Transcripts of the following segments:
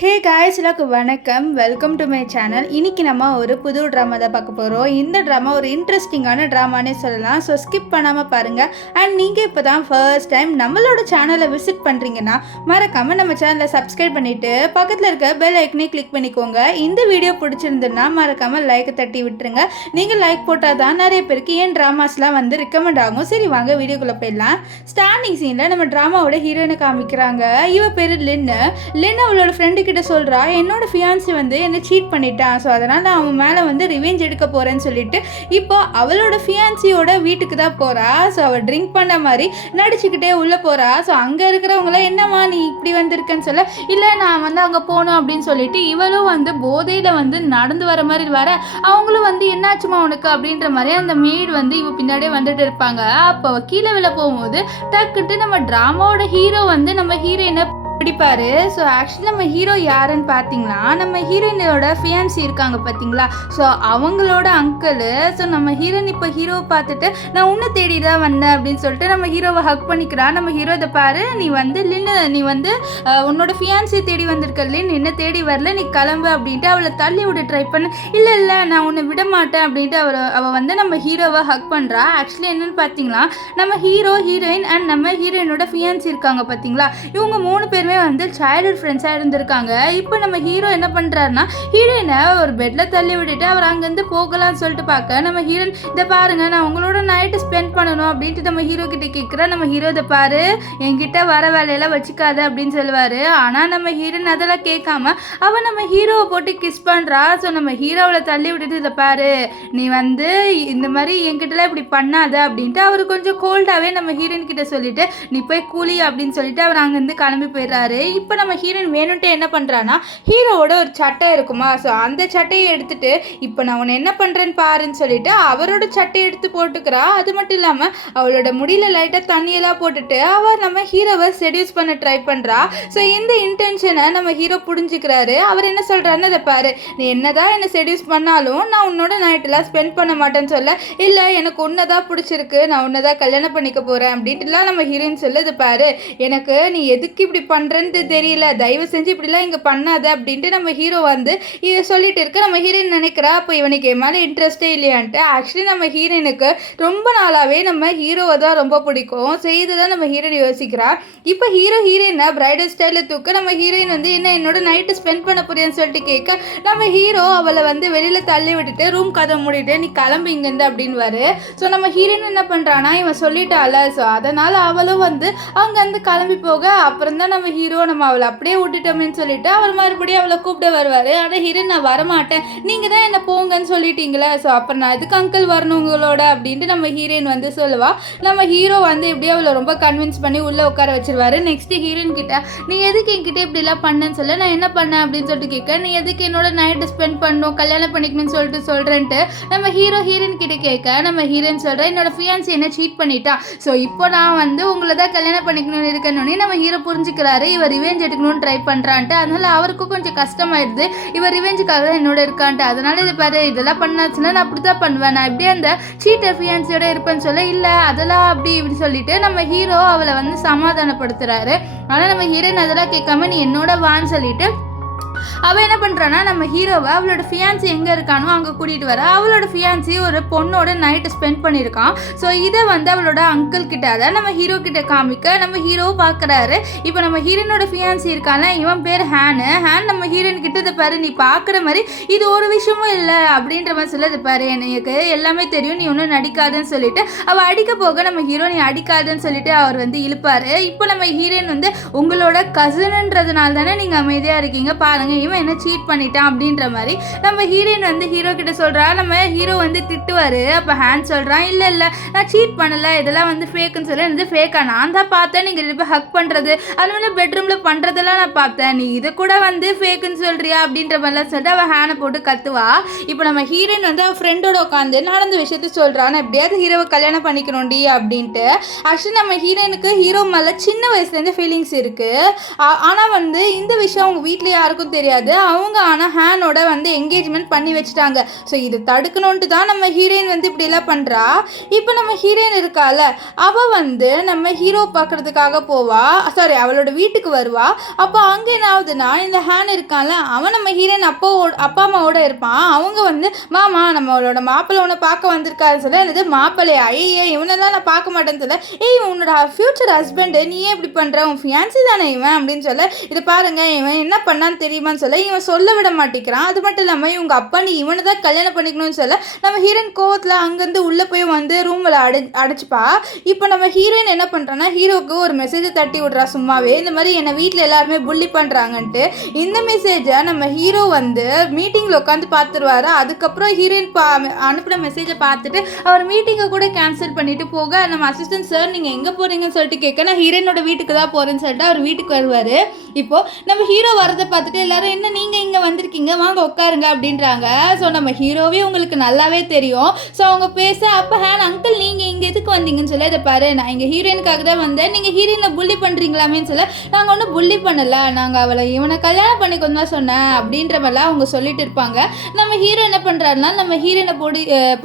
Hey guys, எல்லாருக்கும் வணக்கம். Welcome to my channel. இன்றைக்கி நம்ம ஒரு புது ட்ராமா தான் பார்க்க போகிறோம். இந்த ட்ராமா ஒரு இன்ட்ரெஸ்டிங்கான ட்ராமானே சொல்லலாம். ஸோ ஸ்கிப் பண்ணாமல் பாருங்கள். அண்ட் நீங்கள் இப்போ தான் ஃபர்ஸ்ட் டைம் நம்மளோட சேனலை விசிட் பண்ணுறீங்கன்னா மறக்காமல் நம்ம சேனலை சப்ஸ்கிரைப் பண்ணிவிட்டு பக்கத்தில் இருக்க பெல் ஐக்கனே கிளிக் பண்ணிக்கோங்க. இந்த வீடியோ பிடிச்சிருந்துன்னா மறக்காமல் லைக்கை தட்டி விட்டுருங்க. நீங்கள் லைக் போட்டால் தான் நிறைய பேருக்கு ஏன் ட்ராமாஸ்லாம் வந்து ரெக்கமெண்ட் ஆகும். சரி வாங்க வீடியோக்குள்ளே போயிடலாம். ஸ்டார்டிங் சீனில் நம்ம ட்ராமாவோட ஹீரோயினை காமிக்கிறாங்க. இவ பேர் லின்னு. அவளோட ஃப்ரெண்டு கிட்ட சொல்கிறா, என்னோட ஃபியான்சி வந்து என்னை சீட் பண்ணிட்டான், ஸோ அதனால் அவன் மேலே வந்து ரிவெஞ்ச் எடுக்க போகிறேன்னு சொல்லிட்டு இப்போ அவளோட ஃபியான்சியோட வீட்டுக்கு தான் போகிறா. ஸோ அவள் ட்ரிங்க் பண்ண மாதிரி நடிச்சுக்கிட்டே உள்ளே போகிறா. ஸோ அங்கே இருக்கிறவங்கள என்னம்மா நீ இப்படி வந்திருக்கேன்னு சொல்ல, இல்லை நான் வந்து அங்கே போகணும் அப்படின்னு சொல்லிட்டு இவளும் வந்து போதையில் வந்து நடந்து வர மாதிரி வர, அவங்களும் வந்து என்னாச்சுமா உனக்கு அப்படின்ற மாதிரி அந்த மெய்டு வந்து இவ பின்னாடியே வந்துட்டு இருப்பாங்க. அப்போ கீழே விழ போகும்போது டக்குன்ட்டு நம்ம ட்ராமாவோட ஹீரோ வந்து நம்ம ஹீரோயினை பிடிப்பாரு. ஸோ ஆக்சுவலி நம்ம ஹீரோ யாருன்னு பார்த்தீங்கன்னா நம்ம ஹீரோயினோட ஃபியான்சி இருக்காங்க பார்த்தீங்களா, ஸோ அவங்களோட அங்கிள். ஸோ நம்ம ஹீரோயின் இப்போ ஹீரோவை பார்த்துட்டு நான் உன்னை தேடி தான் வந்தேன் அப்படின்னு சொல்லிட்டு நம்ம ஹீரோவை ஹக் பண்ணிக்கிறான். நம்ம ஹீரோ இதை பாரு, நீ வந்து லின்னு, நீ வந்து உன்னோட ஃபியான்சியை தேடி வந்திருக்க லின், என்ன தேடி வரல, நீ கிளம்பு அப்படின்ட்டு அவளை தள்ளி விட ட்ரை பண்ண. இல்லை நான் உன்னை விட மாட்டேன் அப்படின்ட்டு அவள் வந்து நம்ம ஹீரோவை ஹக் பண்ணுறா. ஆக்சுவலி என்னென்னு பார்த்தீங்கன்னா நம்ம ஹீரோ, ஹீரோயின் அண்ட் நம்ம ஹீரோயினோட ஃபியான்சி இருக்காங்க பார்த்தீங்களா, இவங்க 3 பேருமே வந்து சைல்ட்ஹுட் ஃப்ரெண்ட்ஸாக இருந்திருக்காங்க. இப்போ நம்ம ஹீரோ என்ன பண்ணுறாருன்னா ஹீரோயினை ஒரு பெட்டில் தள்ளி விட்டுட்டு அவர் அங்கேருந்து போகலான்னு சொல்லிட்டு பார்க்க, நம்ம ஹீரோயின் இதை பாருங்க நான் உங்களோட நைட்டு ஸ்பெண்ட் பண்ணணும் அப்படின்ட்டு நம்ம ஹீரோ கிட்ட கேட்குறா. நம்ம ஹீரோ இதை பாரு, என்கிட்ட வர வேலையெல்லாம் வச்சுக்காது அப்படின்னு சொல்லுவார். ஆனால் நம்ம ஹீரோயின் அதெல்லாம் கேட்காம அவன் நம்ம ஹீரோவை போட்டு கிஸ் பண்ணுறா. ஸோ நம்ம ஹீரோவில் தள்ளி விட்டுட்டு இதை பாரு, நீ வந்து இந்த மாதிரி என்கிட்டலாம் இப்படி பண்ணாத அப்படின்ட்டு அவர் கொஞ்சம் கோல்டாகவே நம்ம ஹீரோயின் கிட்ட சொல்லிட்டு நீ போய் கூலி அப்படின்னு சொல்லிட்டு அவர் அங்கேருந்து கிளம்பி போயிடுறாரு. இப்போ நம்ம ஹீரோயின் வேணும்ட்டு என்ன பண்ணுறான்னா ஹீரோவோட ஒரு சட்டை இருக்குமா, ஸோ அந்த சட்டையை எடுத்துட்டு இப்போ நான் உன்னை என்ன பண்ணுறேன்னு பாருன்னு சொல்லிட்டு அவரோட சட்டையை எடுத்து போட்டுக்கிறா. அது மட்டும் இல்லாமல் அவளோட முடியல லைட்டாக தண்ணியெல்லாம் போட்டுட்டு அவள் நம்ம ஹீரோவை செடியூஸ் பண்ண ட்ரை பண்ணுறா. ஸோ இந்த இன்டென்ஷனை நம்ம ஹீரோ புரிஞ்சுக்கிறாரு. அவர் என்ன சொல்கிறாருன்னு அதை பாரு, நீ என்னதான் என்னை செடியூஸ் பண்ணாலும் நான் உன்னோட நைட்டெல்லாம் ஸ்பெண்ட் பண்ண மாட்டேன்னு சொல்ல, இல்லை எனக்கு உன்னதான் பிடிச்சிருக்கு, நான் உன்னதான் கல்யாணம் பண்ணிக்க போகிறேன் அப்படின்ட்டுலாம் நம்ம ஹீரோயின் சொல்ல, இது பாரு எனக்கு நீ எதுக்கு இப்படி பண்ணுறேன்னு தெரியல, தயவு செஞ்சு இப்படிலாம் இங்கே பண்ணாத அப்படின்ட்டு நம்ம ஹீரோ வந்து இதை சொல்லிட்டு இருக்க. நம்ம ஹீரோயின் நினைக்கிறா அப்போ இவனுக்கு என் மேலே இன்ட்ரெஸ்டே இல்லையான்ட்டு. ஆக்சுவலி நம்ம ஹீரோயினுக்கு ரொம்ப நாளாகவே நம்ம ஹீரோவை தான் ரொம்ப பிடிக்கும். ஸோ இதுதான் நம்ம ஹீரோயின் யோசிக்கிறா. இப்போ ஹீரோயினை பிரைடல் ஸ்டைலில் தூக்க நம்ம ஹீரோயின் வந்து என்ன என்னோட நைட்டு ஸ்பெண்ட் பண்ண போறியான்னு சொல்லிட்டு கேட்க, நம்ம ஹீரோ அவளை வந்து வெளியில் தள்ளி விட்டுட்டு ரூம் கதை மூடிட்டு நீ கிளம்பு இங்கேருந்து அப்படின்வாரு. ஸோ நம்ம ஹீரோயின் என்ன பண்ணுறான்னா இவன் சொல்லிட்டால, ஸோ அதனால் அவளும் வந்து அங்கேருந்து கிளம்பி போக, அப்புறம் தான் நம்ம ஹீரோ நம்ம அவளை அப்படியே விட்டுட்டோம்னு சொல்லிட்டு அவர் மறுபடியும் அவளை கூப்பிட வருவார். ஆனால் ஹீரோயின் நான் வரமாட்டேன், நீங்கள் தான் என்ன போங்கன்னு சொல்லிட்டீங்களே, ஸோ அப்புறம் நான் எதுக்கு அங்கிள் வரணும் உங்களோட அப்படின்ட்டு நம்ம ஹீரோயின் வந்து சொல்லுவா. நம்ம ஹீரோ வந்து இப்படியே அவளை ரொம்ப கன்வின்ஸ் பண்ணி உள்ளே உட்கார வச்சிருவாரு. நெக்ஸ்ட் ஹீரோயின் கிட்ட நீ எதுக்கு என்கிட்ட இப்படிலாம் பண்ணேன்னு சொல்ல, நான் என்ன பண்ணேன் அப்படின்னு சொல்லிட்டு கேட்க, நீ எதுக்கு என்னோட நைட்டு ஸ்பெண்ட் பண்ணணும் கல்யாணம் பண்ணிக்கணும்னு சொல்லிட்டு சொல்கிறேன்ட்டு நம்ம ஹீரோயின் கிட்ட கேட்க, நம்ம ஹீரோயின் சொல்கிறேன் என்னோட ஃபியான்சி என்ன சீட் பண்ணிட்டான், ஸோ இப்போ நான் வந்து உங்களை தான் கல்யாணம் பண்ணிக்கணும்னு இருக்கேன்னு நம்ம ஹீரோ புரிஞ்சுக்கிறாரு. இவர் ரிவெஞ்ச் எடுக்கணும்னு ட்ரை பண்ணுறான்ட்டு, அதனால அவருக்கும் கொஞ்சம் கஷ்டமாயிடுது, இவர் ரிவெஞ்சுக்காக தான் என்னோட இருக்கான்ட்டு. அதனால இது பாரு இதெல்லாம் பண்ணாச்சுன்னா நான் அப்படி தான் பண்ணுவேன், நான் இப்படியே அந்த சீட்டர் ஃபியான்சியோட இருப்பேன்னு சொல்ல, இல்லை அதெல்லாம் அப்படி இப்படி சொல்லிட்டு நம்ம ஹீரோ அவளை வந்து சமாதானப்படுத்துறாரு. ஆனால் நம்ம ஹீரோயின் அதெல்லாம் கேட்காம நீ என்னோட வான்னு சொல்லிட்டு அவள் என்ன பண்ணுறான்னா நம்ம ஹீரோவை அவளோட ஃபியான்சி எங்கே இருக்கானோ அங்கே கூட்டிகிட்டு வர. அவளோட ஃபியான்சி ஒரு பொண்ணோட நைட்டு ஸ்பெண்ட் பண்ணியிருக்கான். ஸோ இதை வந்து அவளோட அங்கிள் கிட்ட அதை நம்ம ஹீரோ கிட்ட காமிக்க நம்ம ஹீரோவும் பார்க்குறாரு. இப்போ நம்ம ஹீரோனோட ஃபியான்சி இருக்கான இவன் பேர் ஹேன் நம்ம ஹீரோயின் கிட்ட இதை பாரு நீ பார்க்குற மாதிரி இது ஒரு விஷயமும் இல்லை அப்படின்ற மாதிரி சொல்ல, இது பாரு எனக்கு எல்லாமே தெரியும், நீ ஒன்றும் நடிக்காதுன்னு சொல்லிட்டு அவள் அடிக்க போக நம்ம ஹீரோ நீ அடிக்காதுன்னு சொல்லிட்டு அவர் வந்து இழுப்பார். இப்போ நம்ம ஹீரோயின் வந்து உங்களோட கசின்ன்றதுனால தானே நீங்கள் அமைதியாக இருக்கீங்க, பாருங்க இவன் என்ன சீட் பண்ணிட்டான் அப்படின்ற மாதிரி நம்ம ஹீரோயின் வந்து ஹீரோ கிட்ட சொல்கிறா. நம்ம ஹீரோ வந்து திட்டுவார். அப்போ ஹேண்ட் சொல்கிறான் இல்லை நான் சீட் பண்ணலை, இதெல்லாம் வந்து ஃபேக்குன்னு சொல்ல, இது ஃபேக்கா நான் தான் பார்த்தேன், நீங்கள் இப்போ ஹக் பண்ணுறது அதனால பெட்ரூமில் பண்ணுறதெல்லாம் நான் பார்த்தேன், நீ இதை கூட வந்து ஃபேக்குன்னு சொல்கிறியா அப்படின்ற மாதிரிலாம் சொல்லிட்டு அவள் ஹேனை போட்டு கத்துவா. இப்போ நம்ம ஹீரோயின் வந்து அவள் ஃப்ரெண்டோட உட்காந்து நடந்த விஷயத்த சொல்கிறான், எப்படியாவது ஹீரோவை கல்யாணம் பண்ணிக்கணும்டி அப்படின்ட்டு. ஆக்சுவலி நம்ம ஹீரோயினுக்கு ஹீரோ மேலே சின்ன வயசுலேருந்து ஃபீலிங்ஸ் இருக்குது. ஆனால் வந்து இந்த விஷயம் அவங்க வீட்டில் யாருக்கும் ஹீரோவுக்கு தெரியாது. அவங்க ஆனால் ஹேனோட வந்து என்கேஜ்மெண்ட் பண்ணி வச்சுட்டாங்க. ஸோ இது தடுக்கணுன்ட்டு தான் நம்ம ஹீரோயின் வந்து இப்படிலாம் பண்ணுறா. இப்போ நம்ம ஹீரோயின் இருக்கால, அவள் வந்து நம்ம ஹீரோ பார்க்குறதுக்காக போவா, சாரி அவளோட வீட்டுக்கு வருவா. அப்போ அங்கே என்ன ஆகுதுன்னா, இந்த ஹேன் இருக்கான்ல, அவன் நம்ம ஹீரோயின் அப்பா அம்மாவோட இருப்பான். அவங்க வந்து மாமா நம்மளோட மாப்பிள்ளை உன்னை பார்க்க வந்திருக்காருன்னு சொல்ல, என்னது மாப்பிள்ளையா, ஐயே இவனெல்லாம் நான் பார்க்க மாட்டேன்னு சொல்ல, ஏய் உன்னோட ஃபியூச்சர் ஹஸ்பண்டு நீ ஏன் இப்படி பண்ணுற, உன் ஃபியான்சி தானே இவன் அப்படின்னு சொல்ல, இது பாருங்க இவன் என்ன பண்ணான்னு தெரியுமான்னு சொல்ல, இவன் சொல்ல விட மாட்டேங்கிறான். அது மட்டும் இல்லாமல் இவங்க அப்பா நீ இவனை தான் கல்யாணம் பண்ணிக்கணும்னு சொல்ல, நம்ம ஹீரோயின் கோவத்தில் அங்கேருந்து உள்ளே போய் வந்து ரூமில் அடைச்சிப்பா. இப்போ நம்ம ஹீரோயின் என்ன பண்ணுறான்னா, ஹீரோவுக்கு ஒரு மெசேஜை தட்டி விட்றா சும்மாவே, இந்த மாதிரி என்னை வீட்டில் எல்லாருமே புள்ளி பண்ணுறாங்கன்ட்டு. இந்த மெசேஜை நம்ம ஹீரோ வந்து மீட்டிங்கில் உட்காந்து பார்த்துருவாரு. அதுக்கப்புறம் ஹீரோயின் அனுப்பின மெசேஜை பார்த்துட்டு அவர் மீட்டிங்கை கூட கேன்சல் பண்ணிட்டு போக, நம்ம அசிஸ்டன்ட் சார் நீங்கள் எங்கே போகிறீங்கன்னு சொல்லிட்டு கேட்க, நான் ஹீரோயினோட வீட்டுக்கு தான் போகிறேன்னு சொல்லிட்டு அவர் வீட்டுக்கு வருவார். இப்போது நம்ம ஹீரோ வரதை பார்த்துட்டு எல்லாரும் என்ன நீங்கள் இங்கே வந்திருக்கீங்க வாங்க உட்காருங்க அப்படின்றாங்க. ஸோ நம்ம ஹீரோவே உங்களுக்கு நல்லாவே தெரியும். ஸோ அவங்க பேச, அப்போ ஹேன் அங்கிள் நீங்கள் இங்கே எதுக்கு வந்தீங்கன்னு சொல்ல, இதை பாரு நான் இங்கே ஹீரோயினுக்காக தான் வந்தேன், நீங்கள் ஹீரோயினை புள்ளி பண்ணுறீங்களாமேன்னு சொல்ல, நாங்கள் ஒன்றும் புள்ளி பண்ணலை, நாங்கள் அவளை இவனை கல்யாணம் பண்ணிக்கொண்டு தான் சொன்னேன் அப்படின்ற மாதிரிலாம் அவங்க சொல்லிட்டு இருப்பாங்க. நம்ம ஹீரோ என்ன பண்ணுறாருனா, நம்ம ஹீரோயினை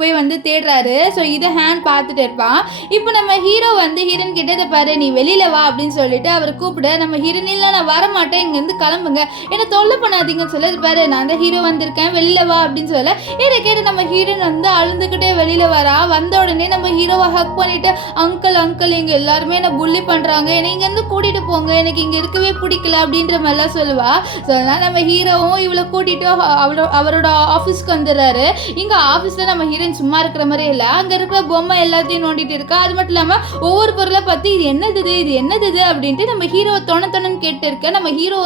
போய் வந்து தேடுறாரு. ஸோ இதை ஹேன் பார்த்துட்டு இருப்பான். இப்போ நம்ம ஹீரோ வந்து ஹீரோயின் கிட்ட, இதை பாரு நீ வெளியில் வா அப்படின்னு சொல்லிட்டு அவர் கூப்பிட, நம்ம ஹீரோயின் இல்லை நான் வரமாட்டேன் இங்கேருந்து கிளம்புங்க என்னை தொல்லை பண்ணாதீங்கன்னு சொல்ல, இது பாரு நான் தான் ஹீரோ வந்திருக்கேன் வெளியில் வா அப்படின்னு சொல்ல, இதை கேட்டு நம்ம ஹீரோயின் வந்து அழுந்துக்கிட்டே வெளியில் வரா. வந்த உடனே நம்ம ஹீரோவை ஹக் பண்ணிட்டு, அங்கிள் இங்கே எல்லாருமே என்னை புள்ளி பண்ணுறாங்க, என்னை இங்கேருந்து கூட்டிகிட்டு போங்க, எனக்கு இங்கே இருக்கவே பிடிக்கல அப்படின்ற மாதிரிலாம் சொல்லுவா. ஸோ அதனால் நம்ம ஹீரோவும் இவளை கூட்டிகிட்டு அவரோட ஆஃபீஸ்க்கு வந்துடுறாரு. இங்கே ஆஃபீஸில் நம்ம ஹீரோயின் சும்மா இருக்கிற மாதிரி இல்லை, அங்கே இருக்கிற பொம்மை எல்லாத்தையும் நோண்டிட்டு இருக்கா. அது மட்டும் இல்லாமல் ஒவ்வொரு பொருளை பற்றி இது என்னது அப்படின்ட்டு நம்ம ஹீரோ தொணன்னு கேட்டு இருக்க. நம்ம ஹீரோ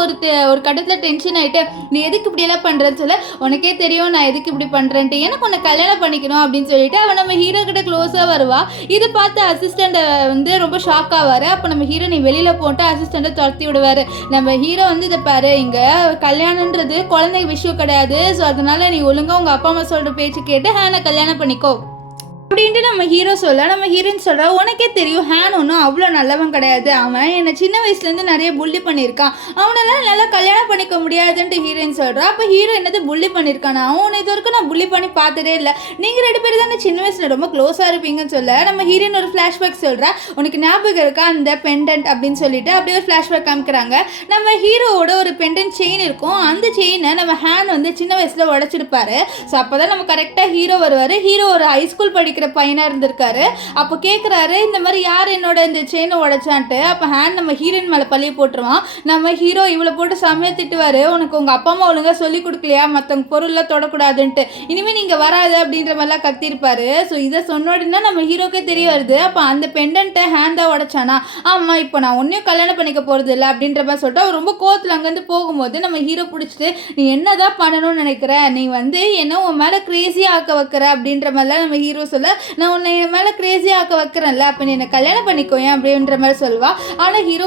ஒரு கட்டத்தில் டென்ஷன் ஆகிட்டு, நீ எதுக்கு இப்படியெல்லாம் பண்ணுறேன்னு சொல்ல, உனக்கே தெரியும் நான் எதுக்கு இப்படி பண்ணுறேன்ட்டு, எனக்கு உன்னை கல்யாணம் பண்ணிக்கணும் அப்படின்னு சொல்லிட்டு அவன் நம்ம ஹீரோ கிட்ட க்ளோஸாக வருவா. இதை பார்த்து அசிஸ்டண்ட்டை வந்து ரொம்ப ஷாக் ஆவார். அப்போ நம்ம ஹீரோ நீ வெளியில் போட்டு அசிஸ்டண்ட்டை துரத்தி விடுவார். நம்ம ஹீரோ வந்து இதை பாரு இங்கே கல்யாணன்றது குழந்தை விஷயம் கிடையாது, ஸோ அதனால நீ ஒழுங்காக உங்கள் அப்பா அம்மா சொல்கிற பேச்சு கேட்டு ஹேனை கல்யாணம் பண்ணிக்கோ அப்படின்ட்டு நம்ம ஹீரோ சொல்ல, நம்ம ஹீரோயின் சொல்கிறா உனக்கே தெரியும் ஹேன் ஒன்றும் அவ்வளோ நல்லவன் கிடையாது, அவன் என்னை சின்ன வயசுலேருந்து நிறைய புள்ளி பண்ணியிருக்கான், அவனெல்லாம் நல்லா கல்யாணம் பண்ணிக்க முடியாதுன்ட்டு ஹீரோயின் சொல்கிறா. அப்போ ஹீரோ என்னது புள்ளி பண்ணியிருக்கானா, அவனை இது வரைக்கும் நான் புள்ளி பண்ணி பார்த்ததே இல்லை, நீங்கள் 2 பேர் தானே சின்ன வயசில் ரொம்ப க்ளோஸாக இருப்பீங்கன்னு சொல்ல, நம்ம ஹீரோயின் ஒரு ஃப்ளாஷ்பேக் சொல்கிறா, உனக்கு ஞாபகம் இருக்கா அந்த பெண்டன்ட் அப்படின்னு சொல்லிட்டு அப்படியே ஒரு ஃப்ளாஷ்பேக் காமிக்கிறாங்க. நம்ம ஹீரோவோட ஒரு பெண்டன்ட் செயின் இருக்கும், அந்த செயினை நம்ம ஹேன் வந்து சின்ன வயசில் உடச்சிருப்பாரு. ஸோ அப்போ தான் நம்ம கரெக்டாக ஹீரோ வருவார். ஹீரோ ஒரு ஹைஸ்கூல் படிக்கிற பையனாக இருந்திருக்காரு. அப்போ கேட்குறாரு இந்த மாதிரி யார் என்னோட இந்த செயினை உடைச்சான்ட்டு. அப்போ ஹேண்ட் நம்ம ஹீரோயின் மேலே பழிய போட்டுருவான். நம்ம ஹீரோ இவளை போட்டு செம்மையாக திட்டுவார், உனக்கு உங்கள் அப்பா அம்மா ஒழுங்காக சொல்லி கொடுக்கலையா மற்றவங்க பொருள்லாம் தொடக்கூடாதுன்ட்டு, இனிமேல் நீங்கள் வராது அப்படின்ற மாதிரிலாம் கத்திருப்பாரு. ஸோ இதை சொன்ன உடனே நம்ம ஹீரோக்கே தெரிய வருது, அப்போ அந்த பெண்டன்ட்டை ஹேண்ட் தான் உடைச்சானா, ஆமாம் இப்போ நான் ஒன்றையும் கல்யாணம் பண்ணிக்க போகிறது இல்லை அப்படின்ற மாதிரி சொல்லிட்டு அவர் ரொம்ப கோவத்தில் அங்கேருந்து போகும்போது நம்ம ஹீரோ பிடிச்சிட்டு, நீ என்ன தான் பண்ணணும்னு நினைக்கிற, நீ வந்து என்ன உன் மேலே க்ரேஸியாக ஆக்க வைக்கிற அப்படின்ற மாதிரிலாம் நம்ம ஹீரோ சொல்ல, நான் உன்னை என் மேலே க்ரேஸியாக ஆக்க வைக்கிறேன்ல, அப்போ நீ என்னை கல்யாணம் பண்ணிக்கோயேன் அப்படின்ற மாதிரி சொல்லுவா. ஆனால் ஹீரோ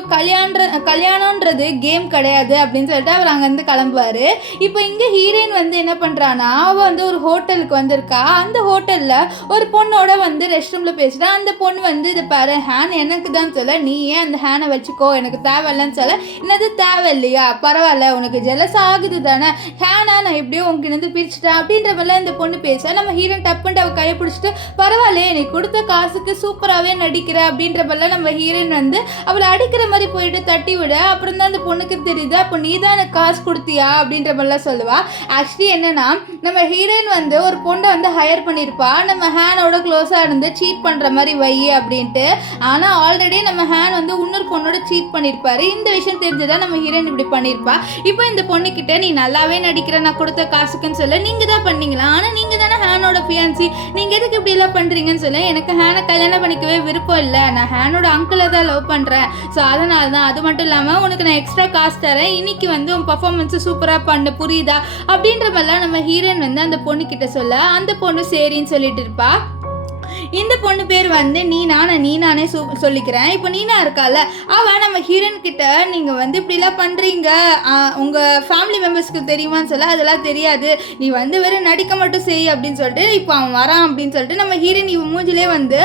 கல்யாணன்றது கேம் கிடையாது அப்படின்னு சொல்லிட்டு அவர் அங்கேருந்து கிளம்புவார். இப்போ இங்கே ஹீரோயின் வந்து என்ன பண்ணுறான்னா, அவள் வந்து ஒரு ஹோட்டலுக்கு வந்திருக்கா. அந்த ஹோட்டலில் ஒரு பொண்ணோட வந்து ரெஸ்ட் ரூமில் பேசிட்டா. அந்த பொண்ணு வந்து இதை பாரு ஹேன் எனக்கு தான் சொல்ல, நீ ஏன் அந்த ஹேனை வச்சுக்கோ எனக்கு தேவையில்லைன்னு சொல்ல, என்னது தேவை இல்லையா, பரவாயில்ல உனக்கு ஜெலஸ் ஆகுது தானே, ஹேனா நான் எப்படியோ உங்ககிட்ட பிரிச்சுட்டேன் அப்படின்ற மாதிரிலாம் இந்த பொண்ணு பேச, நம்ம ஹீரோயின் டப்புன்ட்டு அவள் கையை பிடிச்சிட்டு, பரவாயில்ல நீ கொடுத்த காசுக்கு சூப்பராகவே நடிக்கிற அப்படின்ற மாதிரிலாம் நம்ம ஹீரோயின் வந்து அவளை அடிக்கிற மாதிரி போயிட்டு தட்டி விட, அப்புறம் தான் அந்த பொண்ணுக்கு தெரியுது, அப்போ நீ தான் எனக்கு காசு கொடுத்தியா அப்படின்ற மாதிரிலாம் சொல்லுவா. ஆக்சுவலி என்னன்னா, நம்ம ஹீரோயின் வந்து ஒரு பொண்ணை வந்து ஹையர் பண்ணியிருப்பா, நம்ம ஹேனோட க்ளோஸாக இருந்து சீட் பண்ணுற மாதிரி வை அப்படின்ட்டு. ஆனால் ஆல்ரெடி நம்ம ஹேன் வந்து இன்னொரு பொண்ணோட சீட் பண்ணியிருப்பாரு. இந்த விஷயம் தெரிஞ்சுதான் நம்ம ஹீரோயின் இப்படி பண்ணியிருப்பா. இப்போ இந்த பொண்ணுக்கிட்ட நீ நல்லாவே நடிக்கிற, நான் கொடுத்த காசுக்குன்னு சொல்ல, நீங்கள் தான் பண்ணீங்களா, ஆனால் நீங்கள் தானே ஹேனோட ஃபியான்சி, நீங்கள் எதுக்கு இப்படி எல்லாம் பண்ணுறீங்கன்னு சொல்ல, எனக்கு ஹேனை கல்யாணம் பண்ணிக்கவே விருப்பம் இல்லை, நான் ஹேனோட அங்கிளை தான் லவ் பண்ணுறேன், ஸோ அதனால தான். அது மட்டும் இல்லாமல் உனக்கு நான் எக்ஸ்ட்ரா காசு தரேன், இன்னைக்கு வந்து உன் பர்ஃபார்மன்ஸு சூப்பராக பண்ண புரியுதா அப்படின்ற மாதிரிலாம் நம்ம ஹீரோயின் வந்து அந்த பொண்ணுக்கிட்ட சொல்ல, அந்த பொண்ணு சரின்னு சொல்லிட்டு இருப்பா. இந்த பொண்ணு பேர் வந்து நீனானே சொல்லிக்கிறேன். இப்போ நீனா இருக்கால, அவன் நம்ம ஹீரோயின் கிட்ட நீங்கள் வந்து இப்படிலாம் பண்ணுறீங்க உங்கள் ஃபேமிலி மெம்பர்ஸ்க்கு தெரியுமான்னு சொல்ல, அதெல்லாம் தெரியாது, நீ வந்து வெறும் நடிக்க மட்டும் செய் அப்படின்னு சொல்லிட்டு இப்போ அவன் வரான் அப்படின்னு சொல்லிட்டு நம்ம ஹீரோயின் இவன் மூஞ்சிலே வந்து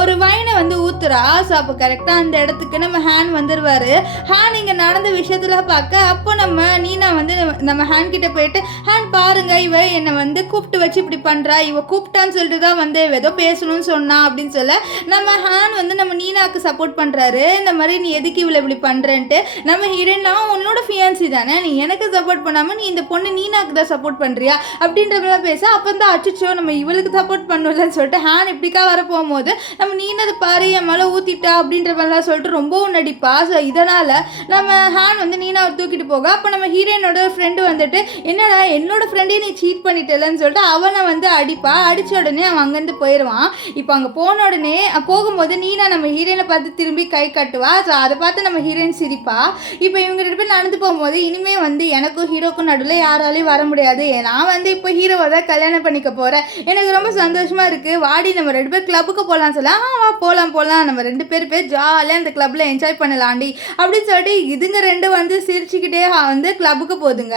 ஒரு வைனை வந்து ஊத்துறா. ஸோ அப்போ கரெக்டாக அந்த இடத்துக்கு நம்ம ஹேன் வந்துடுவார். ஹேன் இங்கே நடந்த விஷயத்தில் பார்க்க, அப்போ நம்ம நீனா வந்து நம்ம ஹேண்ட் கிட்ட போயிட்டு, ஹேண்ட் பாருங்க இவ என்னை வந்து கூப்பிட்டு வச்சு இப்படி பண்ணுறா, இவ கூப்பிட்டான்னு சொல்லிட்டு தான் வந்து ஏதோ பேசணும்னு சொன்னா அப்படின்னு சொல்ல நம்ம ஹேண்ட் வந்து நம்ம நீனாக்கு சப்போர்ட் பண்ணுறாரு. இந்த மாதிரி நீ எதுக்கு இவளை இப்படி பண்ணுறேன்ட்டு. நம்ம ஹீரோயின்னா உன்னோட ஃபியான்சி தானே, நீ எனக்கு சப்போர்ட் பண்ணாமல் நீ இந்த பொண்ணு நீனாக்கு தான் சப்போர்ட் பண்ணுறியா அப்படின்ற மாதிரிலாம் பேச, அப்போ தான் அச்சுச்சோ நம்ம இவளுக்கு சப்போர்ட் பண்ணலன்னு சொல்லிட்டு ஹேண்ட் இப்படிக்கா வர போகும்போது நம்ம நீனது பாரு என் மேலே ஊற்றிட்டா அப்படின்ற மாதிரிலாம் சொல்லிட்டு ரொம்பவும் நடிப்பா. ஸோ இதனால் நம்ம ஹேண்ட் வந்து நீனாவை தூக்கிட்டு போக, அப்போ நம்ம ஹீரோயினோட ஃப்ரெண்டு வந்துட்டு என்னடா என்னோட ஃப்ரெண்டே நீ சீட் பண்ணிட்டலன்னு சொல்லிட்டு அவனை வந்து அடிப்பா. அடித்த உடனே அவன் அங்கேருந்து போயிடுவான். இப்போ அங்கே போன உடனே போகும்போது நீனா நம்ம ஹீரோயினை பார்த்து திரும்பி கை கட்டுவா. ஸோ அதை பார்த்து நம்ம ஹீரோயின் சிரிப்பா. இப்போ இவங்க 2 பேர் நடந்து போகும்போது இனிமேல் வந்து எனக்கும் ஹீரோக்கும் நடுவில் யாராலையும் வர முடியாது, நான் வந்து இப்போ ஹீரோவை தான் கல்யாணம் பண்ணிக்க போகிறேன், எனக்கு ரொம்ப சந்தோஷமாக இருக்குது, வாடி நம்ம 2 பேர் கிளப்புக்கு போகலான்னு சொல்ல, வா போகலாம் நம்ம 2 பேர் ஜாலியாக அந்த கிளப்பில் என்ஜாய் பண்ணலாண்டி அப்படின்னு சொல்லிட்டு இதுங்க 2 வந்து சிரிச்சுக்கிட்டே வந்து கிளப்புக்கு போதுங்க.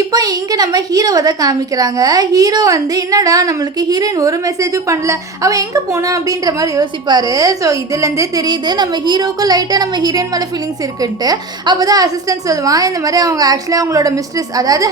இப்போ இங்கே நம்ம ஹீரோவை தான் காமிக்கிறாங்க. ஹீரோ வந்து என்னடா நம்மளுக்கு ஹீரோயின் ஒரு மெசேஜும் பண்ணல, அவன் எங்கே போனா அப்படின்ற மாதிரி யோசிப்பார். ஸோ இதுலேருந்தே தெரியுது நம்ம ஹீரோக்கும் லைட்டாக நம்ம ஹீரோயின் மேலே ஃபீலிங்ஸ் இருக்குன்ட்டு. அப்போ தான் அசிஸ்டன்ட் சொல்லுவான் இந்த மாதிரி அவங்க ஆக்சுவலாக அவங்களோட மிஸ்ட்ரெஸ், அதாவது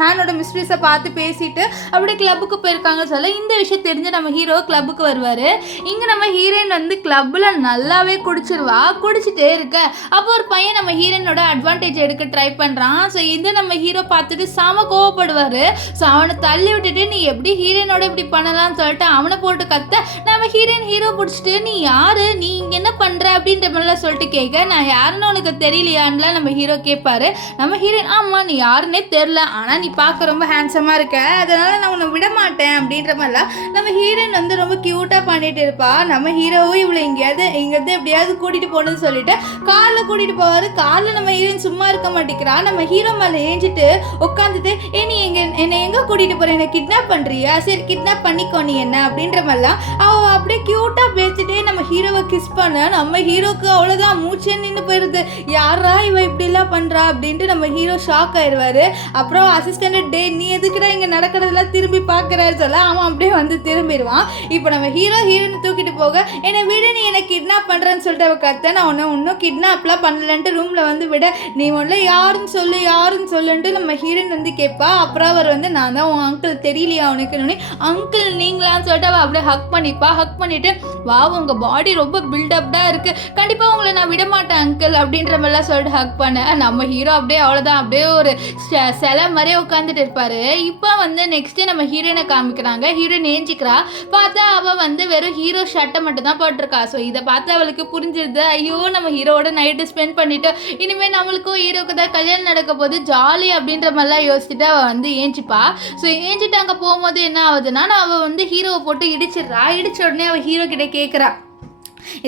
ஹேனோட மிஸ்ட்ரெஸை பார்த்து பேசிட்டு அப்படியே கிளப்புக்கு போயிருக்காங்கன்னு சொல்ல இந்த விஷயம் தெரிஞ்சு நம்ம ஹீரோ கிளப்புக்கு வருவார். இங்கே நம்ம ஹீரோயின் வந்து கிளப்பில் நல்லாவே குடிச்சிருவா. குடிச்சிட்டே இருக்க அப்போ ஒரு பையன் நம்ம ஹீரோயினோட அட்வான்டேஜ் எடுக்க ட்ரை பண்ணுறான். ஸோ இதை நம்ம ஹீரோ பார்த்துட்டு செம கோவப்படுவார். ஸோ அவனை தள்ளி விட்டுட்டு நீ எப்படி ஹீரோயினோட இப்படி பண்ணலாம்னு சொல்லிட்டு அவனை போட்டு கத்த, நம்ம ஹீரோ பிடிச்சிட்டு நீ யாரு, நீ இங்கே என்ன பண்ணுற அப்படின்ற மாதிரிலாம் சொல்லிட்டு கேட்க, நான் யாருன்னு உனக்கு தெரியலையான்லாம் நம்ம ஹீரோ கேட்பாரு. நம்ம ஹீரோயின் ஆமாம் நீ யாருன்னே தெரில, ஆனால் நீ பார்க்க ரொம்ப ஹேண்ட்ஸமாக இருக்க, அதனால் நான் உன்னை விட மாட்டேன் அப்படின்ற மாதிரிலாம் நம்ம ஹீரோயின் வந்து ரொம்ப க்யூட்டாக பண்ணிட்டு இருப்பா. நம்ம ஹீரோவும் இவ்வளோ இங்கேருந்து எப்படியாவது கூட்டிகிட்டு போகணும்னு சொல்லிட்டு காரில் கூட்டிகிட்டு போவார். காரில் நம்ம ஹீரோயின் சும்மா இருக்க மாட்டேங்கிறா. நம்ம ஹீரோ மேலே ஏஞ்சிட்டு உட்காந்துட்டு நீ என்னை எங்கே கூட்டிகிட்டு போகிற, என்னை கிட்னாப் பண்ணுறியா, சரி கிட்னாப் பண்ணிக்கோ நீ என்ன அப்படின்ற மாதிரிலாம் அவள் அப்படியே க்யூட்டாக பேசிட்டே நம்ம ஹீரோவை கிஸ் பண்ண நம்ம ஹீரோக்கு அவ்வளோதான் மூச்சே நின்று போயிடுது. யாரா இவ இப்படிலாம் பண்ணுறா அப்படின்ட்டு நம்ம ஹீரோ ஷாக் ஆயிடுவார். அப்புறம் அசிஸ்டண்ட் நீ எதுக்குடா இங்கே நடக்கிறதெல்லாம் திரும்பி பார்க்குறாரு சொல்ல அவன் அப்படியே வந்து திரும்பிடுவான். இப்போ நம்ம ஹீரோயினை தூக்கிட்டு போக என்னை விட நீ என்னை கிட்னாப் பண்ணுறேன்னு சொல்லிட்டு அவள் கத்த, நான் உன்னை இன்னும் கிட்னாப்லாம் பண்ணலன்ட்டு ரூமில் வந்து விட, நீ முதல்ல யாருன்னு சொல்லுன்ட்டு நம்ம ஹீரோயின் வந்து கேட்பா. அப்புறம் அவர் வந்து நான் தான் உன் அங்கிள் தெரியலையா உனக்குன்னு, அங்கிள் நீங்களான்னு சொல்லிட்டு அவள் அப்படியே ஹக் பண்ணிட்டு வா உங்கள் பாடி ரொம்ப பில்டப்டாக இருக்குது, கண்டிப்பாக உங்களை நான் விட மாட்டேன் அங்கிள் அப்படின்ற மாதிரிலாம் சொல்லிட்டு ஹக் பண்ண நம்ம ஹீரோ அப்படியே அவ்வளோதான் அப்படியே ஒரு சிலை மாதிரியே உட்காந்துட்டு இருப்பார். இப்போ வந்து நெக்ஸ்ட்டு நம்ம ஹீரோயினை காமிக்கிறாங்க. ஹீரோயின் ஏஞ்சிக்கிறா. பார்த்தா அவள் வந்து வெறும் ஹீரோ ஷர்ட்டை மட்டும் தான் போட்டிருக்கா. ஸோ இதை பார்த்து அவளுக்கு புரிஞ்சிருது, ஐயோ நம்ம ஹீரோவோட நைட்டு ஸ்பெண்ட் பண்ணிவிட்டு இனிமேல் நம்மளுக்கும் ஹீரோக்கு தான் கல்யாணம் நடக்க போது ஜாலி அப்படின்ற மாதிரிலாம் யோசிச்சுட்டு அவள் வந்து ஏஞ்சிப்பா. ஸோ ஏஞ்சிட்டு அங்கே போகும்போது என்ன ஆகுதுன்னா அவள் வந்து ஹீரோவை போட்டு இடிச்சிடுறா. இடிச்ச உடனே அவள் ஹீரோ கிட்ட கேட்குறா,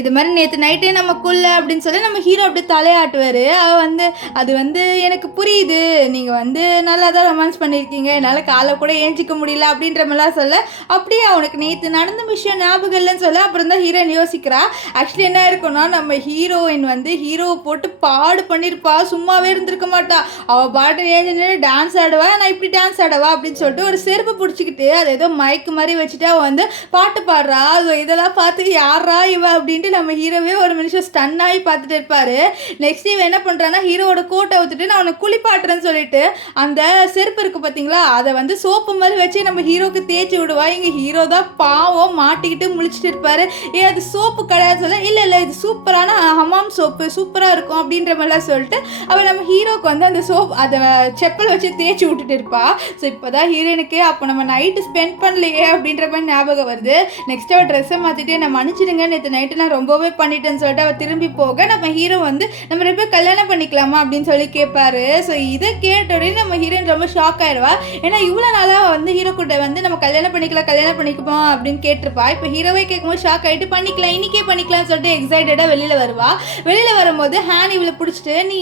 இது மாதிரி நேற்று நைட்டே நமக்குள்ள அப்படின்னு சொல்லி நம்ம ஹீரோ அப்படியே தலையாட்டுவார். அவள் வந்து அது வந்து எனக்கு புரியுது, நீங்கள் வந்து நல்லா தான் ரொமான்ஸ் பண்ணியிருக்கீங்க, என்னால் காலை கூட ஏஞ்சிக்க முடியல அப்படின்ற மாதிரிலாம் சொல்ல, அப்படியே அவனுக்கு நேற்று நடந்த விஷயம் ஞாபகம் இல்லைன்னு சொல்ல அப்புறம் தான் ஹீரோயின் யோசிக்கிறா. ஆக்சுவலி என்ன இருக்குன்னா நம்ம ஹீரோயின் வந்து ஹீரோவை போட்டு பாடு பண்ணியிருப்பா, சும்மாவே இருந்திருக்க மாட்டா. அவள் பாட்டு ஏஞ்சி டான்ஸ் ஆடுவா, நான் இப்படி டான்ஸ் ஆடவா அப்படின்னு சொல்லிட்டு ஒரு செருப்பு பிடிச்சிக்கிட்டு அது ஏதோ மைக்கு மாதிரி வச்சுட்டு அவள் வந்து பாட்டு பாடுறா. ஸோ இதெல்லாம் பார்த்து யாரா இவ அப்படின்ட்டு நம்ம ஹீரோவே ஒரு நிமிஷம் ஸ்டன் ஆகி பார்த்துட்டு இருப்பாரு. நெக்ஸ்ட் இவன் என்ன பண்ணுறான்னா ஹீரோவோட கோட்டை ஊற்றிட்டு நான் அவனை குளிப்பாட்டுறேன்னு சொல்லிட்டு அந்த செருப்பு இருக்குது பார்த்தீங்களா, அதை வந்து சோப்பு மாதிரி வச்சு நம்ம ஹீரோக்கு தேய்ச்சி விடுவா. இங்கே ஹீரோ தான் பாவம் மாட்டிக்கிட்டு முழிச்சிட்டு இருப்பாரு. அது சோப்பு கிடையாது சொல்ல, இல்லை இது சூப்பரான ஹமாம் சோப்பு சூப்பராக இருக்கும் அப்படின்ற மாதிரிலாம் சொல்லிட்டு அவள் நம்ம ஹீரோக்கு வந்து அந்த அதை செப்பல் வச்சு தேய்ச்சி விட்டுட்டு இருப்பா. ஸோ இப்போ தான் ஹீரோனுக்கு அப்போ நம்ம நைட்டு ஸ்பெண்ட் பண்ணலையே அப்படின்ற மாதிரி ஞாபகம் வருது. நெக்ஸ்ட் அவள் ட்ரெஸ்ஸை மாற்றிட்டு நம்ம மன்னிச்சிடுங்க நேற்று நைட்டு நான் ரொம்பவே பண்ணிட்டேன்னு சொல்லிட்டு அவள் திரும்பி போக நம்ம ஹீரோ வந்து நம்ம 2 பேரும் கல்யாணம் பண்ணிக்கலாமா அப்படின்னு சொல்லி கேட்பாரு. ஸோ இதை கேட்டோடனே நம்ம ஹீரோயின் ரொம்ப ஷாக் ஆயிடுவா. ஏன்னா இவ்வளோ நாளாக வந்து ஹீரோ கூட வந்து நம்ம கல்யாணம் பண்ணிக்குமா அப்படின்னு கேட்டிருப்பா. இப்போ ஹீரோவே கேட்கும்போது ஷாக் ஆகிட்டு பண்ணிக்கலாம் இன்னைக்கே பண்ணிக்கலாம்னு சொல்லிட்டு எக்ஸைட்டடாக வெளியில் வருவா. வெளியில் வரும்போது ஹேன் இவளை பிடிச்சிட்டு நீ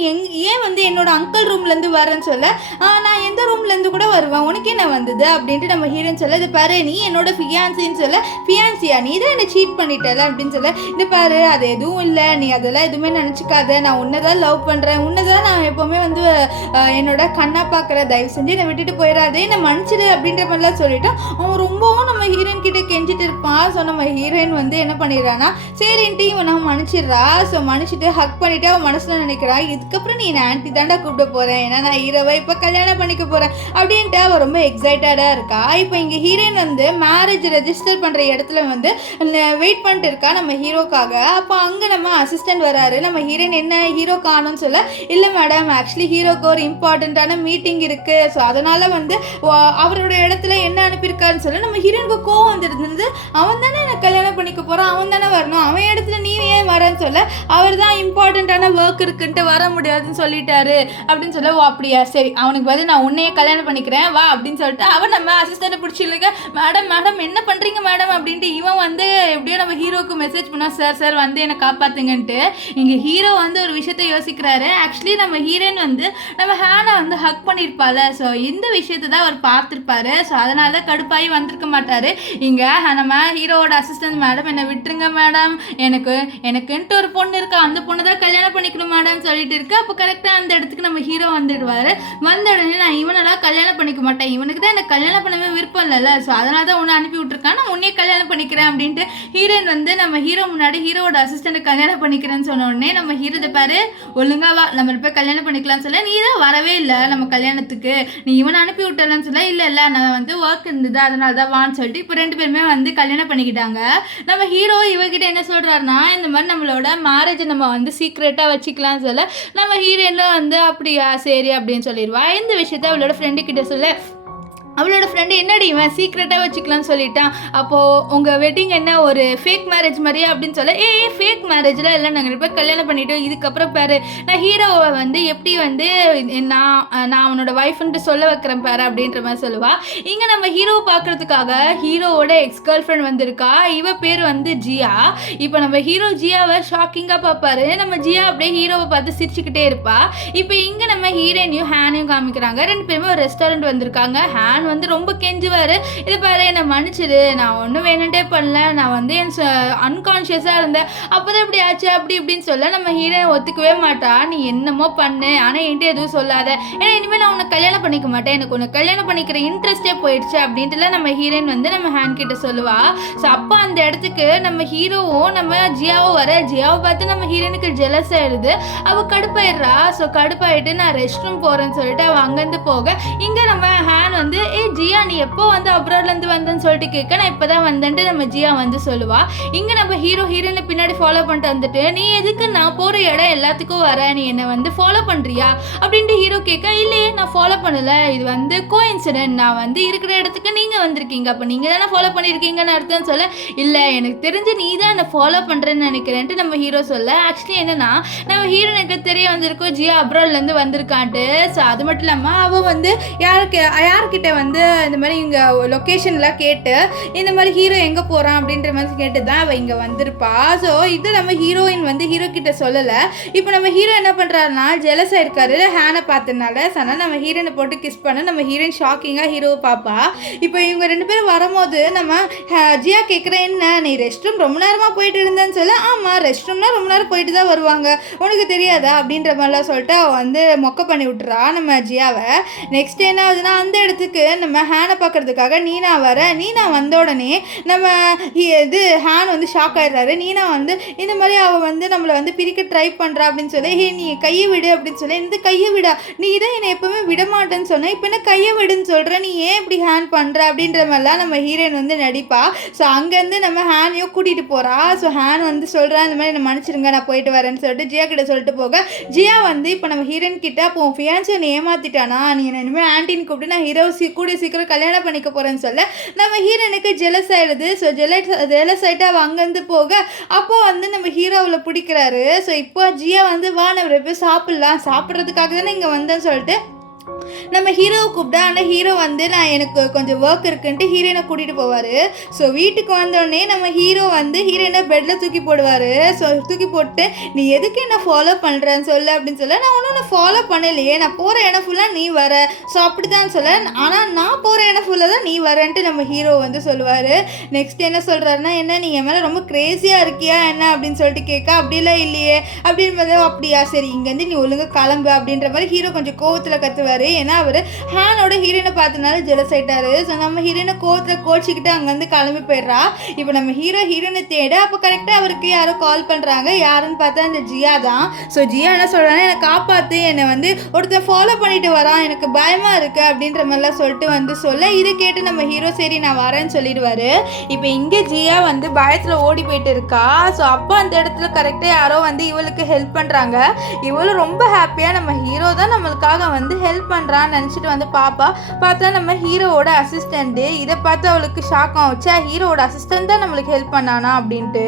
ஏன் வந்து என்னோட அங்கிள் ரூம்லேருந்து வரேன்னு சொல்ல, நான் எந்த ரூம்லேருந்து கூட வருவேன் உனக்கே நான் வந்தது அப்படின்ட்டு நம்ம ஹீரோயின் சொல்ல, இது பாரு நீ என்னோட ஃபியான்சின்னு சொல்ல, ஃபியான்சியா நீ தான் என்னை சீட் பண்ணிட்டல அப்படின்னு சொல்ல, இந்த பாரு அது எதுவும் இல்லை, நீ அதெல்லாம் எதுவுமே நினச்சிக்காத, நான் உன்னை தான் லவ் பண்ணுறேன், உன்னை தான் நான் எப்போவுமே வந்து என்னோட கண்ணா பார்க்குற, தயவு செஞ்சு என்னை விட்டுட்டு போயிடாதே, என்னை மன்னிச்சிடு அப்படின்ற மாதிரிலாம் சொல்லிட்டு அவன் ரொம்பவும் நம்ம ஹீரோயின் கிட்ட கெஞ்சிட்டு இருப்பான். ஸோ நம்ம ஹீரோயின் வந்து என்ன பண்ணிடுறான்னா சரின்ட்டு இவன் நான் மன்னிச்சிடுறா. ஸோ மன்னிச்சிட்டு ஹக் பண்ணிட்டு அவன் மனசுல நினைக்கிறா, இதுக்கப்புறம் நீ என்னை ஆன்ட்டி தாண்டா கூப்பிட போறேன், ஏன்னா நான் ஹீரோவை இப்போ கல்யாணம் பண்ணிக்க போறேன் அப்படின்ட்டு அவள் ரொம்ப எக்ஸைட்டடா இருக்கா. இப்போ இங்கே ஹீரோயின் வந்து மேரேஜ் ரெஜிஸ்டர் பண்ற இடத்துல வந்து வெயிட் பண்ணிட்டு இருக்கா நம்ம ஹீரோக்காக. அப்போ அங்கே நம்ம அசிஸ்டன்ட் வராரு. நம்ம ஹீரோயின் என்ன ஹீரோ காணும்னு சொல்ல, இல்லை மேடம் ஆக்சுவலி ஹீரோக்கு ஒரு இம்பார்ட்டண்ட்டான மீட்டிங் இருக்கு, ஸோ அதனால வந்து அவரோட இடத்துல என்ன அனுப்பியிருக்காருன்னு சொல்ல நம்ம ஹீரோனுக்கு கோவம் வந்துருந்தது. அவன் தானே எனக்கு கல்யாணம் பண்ணிக்க போறான், அவன் தானே வரணும், அவன் இடத்துல நீ ஏன் வரேன்னு சொல்ல, அவர் தான் இம்பார்ட்டண்ட்டான ஒர்க் இருக்குன்ட்டு வர முடியாதுன்னு சொல்லிட்டாரு அப்படின்னு சொல்ல, ஓ அப்படியா சரி அவனுக்கு பதில் நான் உன்னையே கல்யாணம் பண்ணிக்கிறேன் வா அப்படின்னு சொல்லிட்டு அவன் நம்ம அசிஸ்டண்ட்டை பிடிச்சிருக்க, மேடம் மேடம் என்ன பண்ணுறீங்க மேடம் அப்படின்ட்டு இவன் வந்து எப்படியோ நம்ம ஹீரோக்கு மெசேஜ் பண்ணா, சார் சார் வந்து என்னை காப்பாற்றுங்கன்ட்டு. இங்கே ஹீரோ வந்து ஒரு விஷயத்தை யோசிக்கிறாரு. ஆக்சுவலி நம்ம ஹீரோயின் வந்து நம்ம ஹேனை வந்து ஹக் பண்ணியிருப்பாள். ஸோ இந்த விஷயத்தை தான் அவர் பார்த்துருப்பாரு. ஸோ அதனால கடுப்பாகி வந்திருக்க மாட்டார். இங்கே நம்ம ஹீரோவோட அசிஸ்டன்ட், மேடம் என்னை விட்டுருங்க மேடம், எனக்குன்ட்டு ஒரு பொண்ணு இருக்கா, அந்த பொண்ணு தான் கல்யாணம் பண்ணிக்கணும் மேடம் சொல்லிட்டு இருக்கு. அப்போ கரெக்டாக அந்த இடத்துக்கு நம்ம ஹீரோ வந்துடுவார். வந்த உடனே நான் இவனெல்லாம் கல்யாணம் பண்ணிக்க மாட்டேன், இவனுக்கு தான் எனக்கு கல்யாணம் பண்ணவே விருப்பம் இல்லைல்ல, ஸோ அதனால தான் உன்னை அனுப்பி விட்டுருக்கான், நான் உன்னையே கல்யாணம் பண்ணிக்கிறேன் அப்படின்ட்டு ஹீரோயின் வந்து நம்ம ஹீரோ முன்னாடி ஹீரோவோட அசிஸ்டண்ட்டை கல்யாணம் பண்ணிக்கிறேன்னு சொன்ன உடனே நம்ம ஹீரோ பாரு ஒழுங்கா வா நம்ம போய் கல்யாணம் பண்ணிக்கலாம்னு சொல்ல, நீ தான் வரவே இல்லை நம்ம கல்யாணத்துக்கு, நீ இவனை அனுப்பி விட்டலன்னு சொல்ல, இல்லை இல்லை நான் வந்து ஒர்க் இருந்தது அதனால தான் வான்னு சொல்லிட்டு இப்போ ரெண்டு பேருமே வந்து கல்யாணம் பண்ணிக்கிட்டாங்க. நம்ம ஹீரோ இவகிட்ட என்ன சொல்கிறாருன்னா, இந்த மாதிரி நம்மளோட மேரேஜை நம்ம வந்து சீக்ரெட்டாக வச்சுக்கலாம்னு சொல்ல, நம்ம ஹீரோயினும் வந்து அப்படியா சரி அப்படின்னு சொல்லிடுவா. இந்த விஷயத்த அவளோட ஃப்ரெண்டு கிட்ட சொல்ல, அவளோட ஃப்ரெண்டு என்னடி இவன் சீக்ரெட்டாக வச்சுக்கலான்னு சொல்லிட்டான், அப்போது உங்கள் வெட்டிங் என்ன ஒரு ஃபேக் மேரேஜ் மாதிரியா அப்படின்னு சொல்ல, ஃபேக் மேரேஜில் எல்லாம் நாங்கள் போய் கல்யாணம் பண்ணிவிட்டோம், இதுக்கப்புறம் பாரு நான் ஹீரோவை வந்து எப்படி வந்து நான் அவனோட ஒய்ஃப்ன்ட்டு சொல்ல வைக்கிறேன் பாரு அப்படின்ற மாதிரி சொல்லுவாள். இங்கே நம்ம ஹீரோவை பார்க்குறதுக்காக ஹீரோவோட எக்ஸ் கேர்ள் ஃப்ரெண்ட் வந்திருக்கா. இவ பேர் வந்து ஜியா. இப்போ நம்ம ஹீரோ ஜியாவை ஷாக்கிங்காக பார்ப்பாரு. நம்ம ஜியா அப்படியே ஹீரோவை பார்த்து சிரிச்சுக்கிட்டே இருப்பா. இப்போ இங்கே நம்ம ஹீரோயினையும் ஹேனையும் காமிக்கிறாங்க. ரெண்டு பேருமே ஒரு ரெஸ்டாரண்ட் வந்திருக்காங்க. ஹேன் வந்து ரொம்ப கெஞ்சுவார், இது பாரு என்னை மன்னிச்சிடு, நான் ஒன்றும் வேணுன்ட்டே பண்ணல, நான் வந்து என் அன்கான்ஷியஸாக இருந்தேன், அப்போ தான் இப்படி ஆச்சு அப்படி இப்படின்னு சொல்ல நம்ம ஹீரோயின் ஒத்துக்கவே மாட்டா, நீ என்னமோ பண்ணு ஆனால் என்கிட்ட எதுவும் சொல்லாத, ஏன்னா இனிமேல் நான் உன்னை கல்யாணம் பண்ணிக்க மாட்டேன், எனக்கு உன்னை கல்யாணம் பண்ணிக்கிற இன்ட்ரெஸ்டே போயிடுச்சு அப்படின்ட்டுலாம் நம்ம ஹீரோயின் வந்து நம்ம ஹேண்ட் கிட்ட சொல்லுவா. ஸோ அப்போ அந்த இடத்துக்கு நம்ம ஹீரோவும் நம்ம ஜியாவும் வர, ஜியாவை பார்த்து நம்ம ஹீரோயினுக்கு ஜெலஸ் ஆயிடுது. அவள் கடுப்பாயிடுறா. ஸோ கடுப்பாயிட்டு நான் ரெஸ்ட் ரூம் போகிறேன்னு சொல்லிட்டு அவள் அங்கேருந்து போக, இங்கே நம்ம ஹேன் வந்து ஜியா நீ எப்போ வந்து அப்ராட்லேருந்து வந்தேன்னு சொல்லிட்டு கேட்க, நான் இப்போ தான் வந்தேன்ட்டு நம்ம ஜியா வந்து சொல்லுவா. இங்கே நம்ம ஹீரோயினை பின்னாடி ஃபாலோ பண்ணிட்டு வந்துட்டு, நீ எதுக்கு நான் போகிற இடம் எல்லாத்துக்கும் வர, நீ என்னை வந்து ஃபாலோ பண்ணுறியா அப்படின்ட்டு ஹீரோ கேட்க, இல்லையே நான் ஃபாலோ பண்ணலை, இது வந்து கோஇன்சிடென்ட், நான் வந்து இருக்கிற இடத்துக்கு நீங்கள் வந்திருக்கீங்க, அப்போ நீங்கள் தானே ஃபாலோ பண்ணியிருக்கீங்கன்னு அர்த்தம்னு சொல்ல, இல்லை எனக்கு தெரிஞ்சு நீ தான் என்னை ஃபாலோ பண்ணுறேன்னு நினைக்கிறேன்ட்டு நம்ம ஹீரோ சொல்ல, ஆக்சுவலி என்னன்னா நம்ம ஹீரோனுக்கு தெரிய வந்திருக்கோம் ஜியா அப்ராட்லேருந்து வந்திருக்கான்ட்டு. ஸோ அது மட்டும் இல்லாமல் அவள் வந்து யார்கிட்ட வந்து இந்த மாதிரி இங்கே லொக்கேஷன்லாம் கேட்டு இந்த மாதிரி ஹீரோ எங்கே போகிறான் அப்படின்ற மாதிரி கேட்டு தான் அவள் இங்கே வந்திருப்பா. ஸோ இது நம்ம ஹீரோயின் வந்து ஹீரோ கிட்ட சொல்லலை. இப்போ நம்ம ஹீரோ என்ன பண்ணுறாருனா ஜெலஸாக இருக்காரு ஹேனை பார்த்தனால. சொன்னால் நம்ம ஹீரோயினை போட்டு கிஸ் பண்ண நம்ம ஹீரோயின் ஷாக்கிங்காக ஹீரோவை பார்ப்பா. இப்போ இவங்க ரெண்டு பேரும் வரும்போது நம்ம ஜியா கேட்குற, என்ன நீ ரெஸ்ட் ரூம் ரொம்ப நேரமாக போயிட்டு இருந்தேன்னு சொல்ல, ஆமாம் ரெஸ்ட் ரூம்னா ரொம்ப நேரம் போயிட்டு தான் வருவாங்க, உனக்கு தெரியாதா அப்படின்ற மாதிரிலாம் சொல்லிட்டு அவள் வந்து மொக்க பண்ணி விட்டுறா நம்ம ஜியாவை. நெக்ஸ்ட் என்ன ஆகுதுன்னா, அந்த இடத்துக்கு நம்ம ஹேனை பார்க்கறதுக்காக நீனா வர. நீனா வந்த உடனே நம்ம ஹேன் வந்து ஷாக் ஆயிடுறாரு. நீனா வந்து இந்த மாதிரி அவள் வந்து நம்மளை வந்து பிரிக்க ட்ரை பண்ணுறா அப்படின்னு சொல்லி, நீ கையை விடு அப்படின்னு சொல்லி, இந்த கையை விடா, நீ தான் என்னை எப்பவுமே விட மாட்டேன்னு சொன்னேன், இப்போ என்ன கையை விடுன்னு சொல்கிற, நீ ஏன் இப்படி ஹேன் பண்ணுற அப்படின்ற மாதிரிலாம் நம்ம ஹீரோயின் வந்து நடிப்பா. ஸோ அங்கேருந்து நம்ம ஹேனையும் கூட்டிகிட்டு போகிறா. ஸோ ஹேன் வந்து சொல்கிறா, இந்த மாதிரி என்னை மன்னிச்சிருங்க நான் போயிட்டு வரேன்னு சொல்லிட்டு ஜியா கிட்ட சொல்லிட்டு போக, ஜியா வந்து இப்போ நம்ம ஹீரோயின் கிட்ட, அப்போ ஃபியான்ஸை நீ ஏமாத்திட்டானா, நீ என்ன இனிமேல் ஆன்டின்னு கூப்பிட்டு நான் ஹீரோ கூடிய சீக்கிரம் கல்யாணம் பண்ணிக்க போகிறேன்னு சொல்ல நம்ம ஹீரோனுக்கு ஜெலஸ் ஆகிடுது. ஸோ ஜெலஸ் ஆகிட்டு அவள் அங்கேருந்து போக, அப்போ வந்து நம்ம ஹீரோவில் பிடிக்கிறாரு. ஸோ இப்போ ஜியா வந்து வா நம்ம போய் சாப்பிட்லாம், சாப்பிட்றதுக்காக தானே இங்கே வந்தேன்னு சொல்லிட்டு நம்ம ஹீரோவை கூப்பிட்டா ஆனால் ஹீரோ வந்து நான் எனக்கு கொஞ்சம் ஒர்க் இருக்குன்ட்டு ஹீரோயினை கூட்டிகிட்டு போவார். ஸோ வீட்டுக்கு வந்தோடனே நம்ம ஹீரோ வந்து ஹீரோயினை பெட்டில் தூக்கி போடுவார். ஸோ தூக்கி போட்டு நீ எதுக்கு என்ன ஃபாலோ பண்ணுறேன்னு சொல்லு அப்படின்னு சொல்ல, நான் ஒன்றும் ஃபாலோ பண்ணலையே, நான் போகிற இடம் ஃபுல்லாக நீ வர, ஸோ அப்படி தான் சொல்ல, ஆனால் நான் போகிற இடம் ஃபுல்லாக தான் நீ வரேன்ட்டு நம்ம ஹீரோ வந்து சொல்லுவார். நெக்ஸ்ட் என்ன சொல்கிறாருன்னா, என்ன நீ என் மேலே ரொம்ப க்ரேஸியாக இருக்கியா என்ன அப்படின்னு சொல்லிட்டு கேட்க, அப்படிலாம் இல்லையே அப்படின்றது. அப்படியா, சரி இங்கேருந்து நீ ஒழுங்காக கிளம்பு அப்படின்ற மாதிரி ஹீரோ கொஞ்சம் கோவத்தில் கத்துவார். ஏன்னா அவர் ஹேனோட ஹீரோயினை பார்த்தனால ஜெலஸ் ஆயிட்டாரு. ஸோ நம்ம ஹீரோயினை கோவத்தில் கோச்சிக்கிட்டு அங்கேருந்து கிளம்பி போயிடுறா. இப்போ நம்ம ஹீரோயினை தேட அப்போ கரெக்டாக அவருக்கு யாரோ கால் பண்ணுறாங்க. யாருன்னு பார்த்தா இந்த ஜியா தான். ஸோ ஜியா என்ன சொல்கிறாங்கன்னா, என்னை காப்பாற்று, என்னை வந்து ஒருத்தர் ஃபாலோ பண்ணிட்டு வரான், எனக்கு பயமாக இருக்குது அப்படின்ற மாதிரிலாம் சொல்லிட்டு வந்து சொல்ல, இதை கேட்டு நம்ம ஹீரோ சரி நான் வரேன்னு சொல்லிடுவார். இப்போ இங்கே ஜியா வந்து பயத்தில் ஓடி போயிட்டு இருக்கா. ஸோ அப்போ அந்த இடத்துல கரெக்டாக யாரோ வந்து இவளுக்கு ஹெல்ப் பண்ணுறாங்க. இவளும் ரொம்ப ஹாப்பியாக நம்ம ஹீரோ தான் நம்மளுக்காக வந்து ஹெல்ப் பண்ணுறான்னு நினச்சிட்டு வந்து பார்த்தா நம்ம ஹீரோவோட அசிஸ்டண்ட்டு. இதை பார்த்து அவளுக்கு ஷாக் ஆகுச்சா, ஹீரோவோட அசிஸ்டன்ட் தான் நம்மளுக்கு ஹெல்ப் பண்ணானா அப்படின்ட்டு.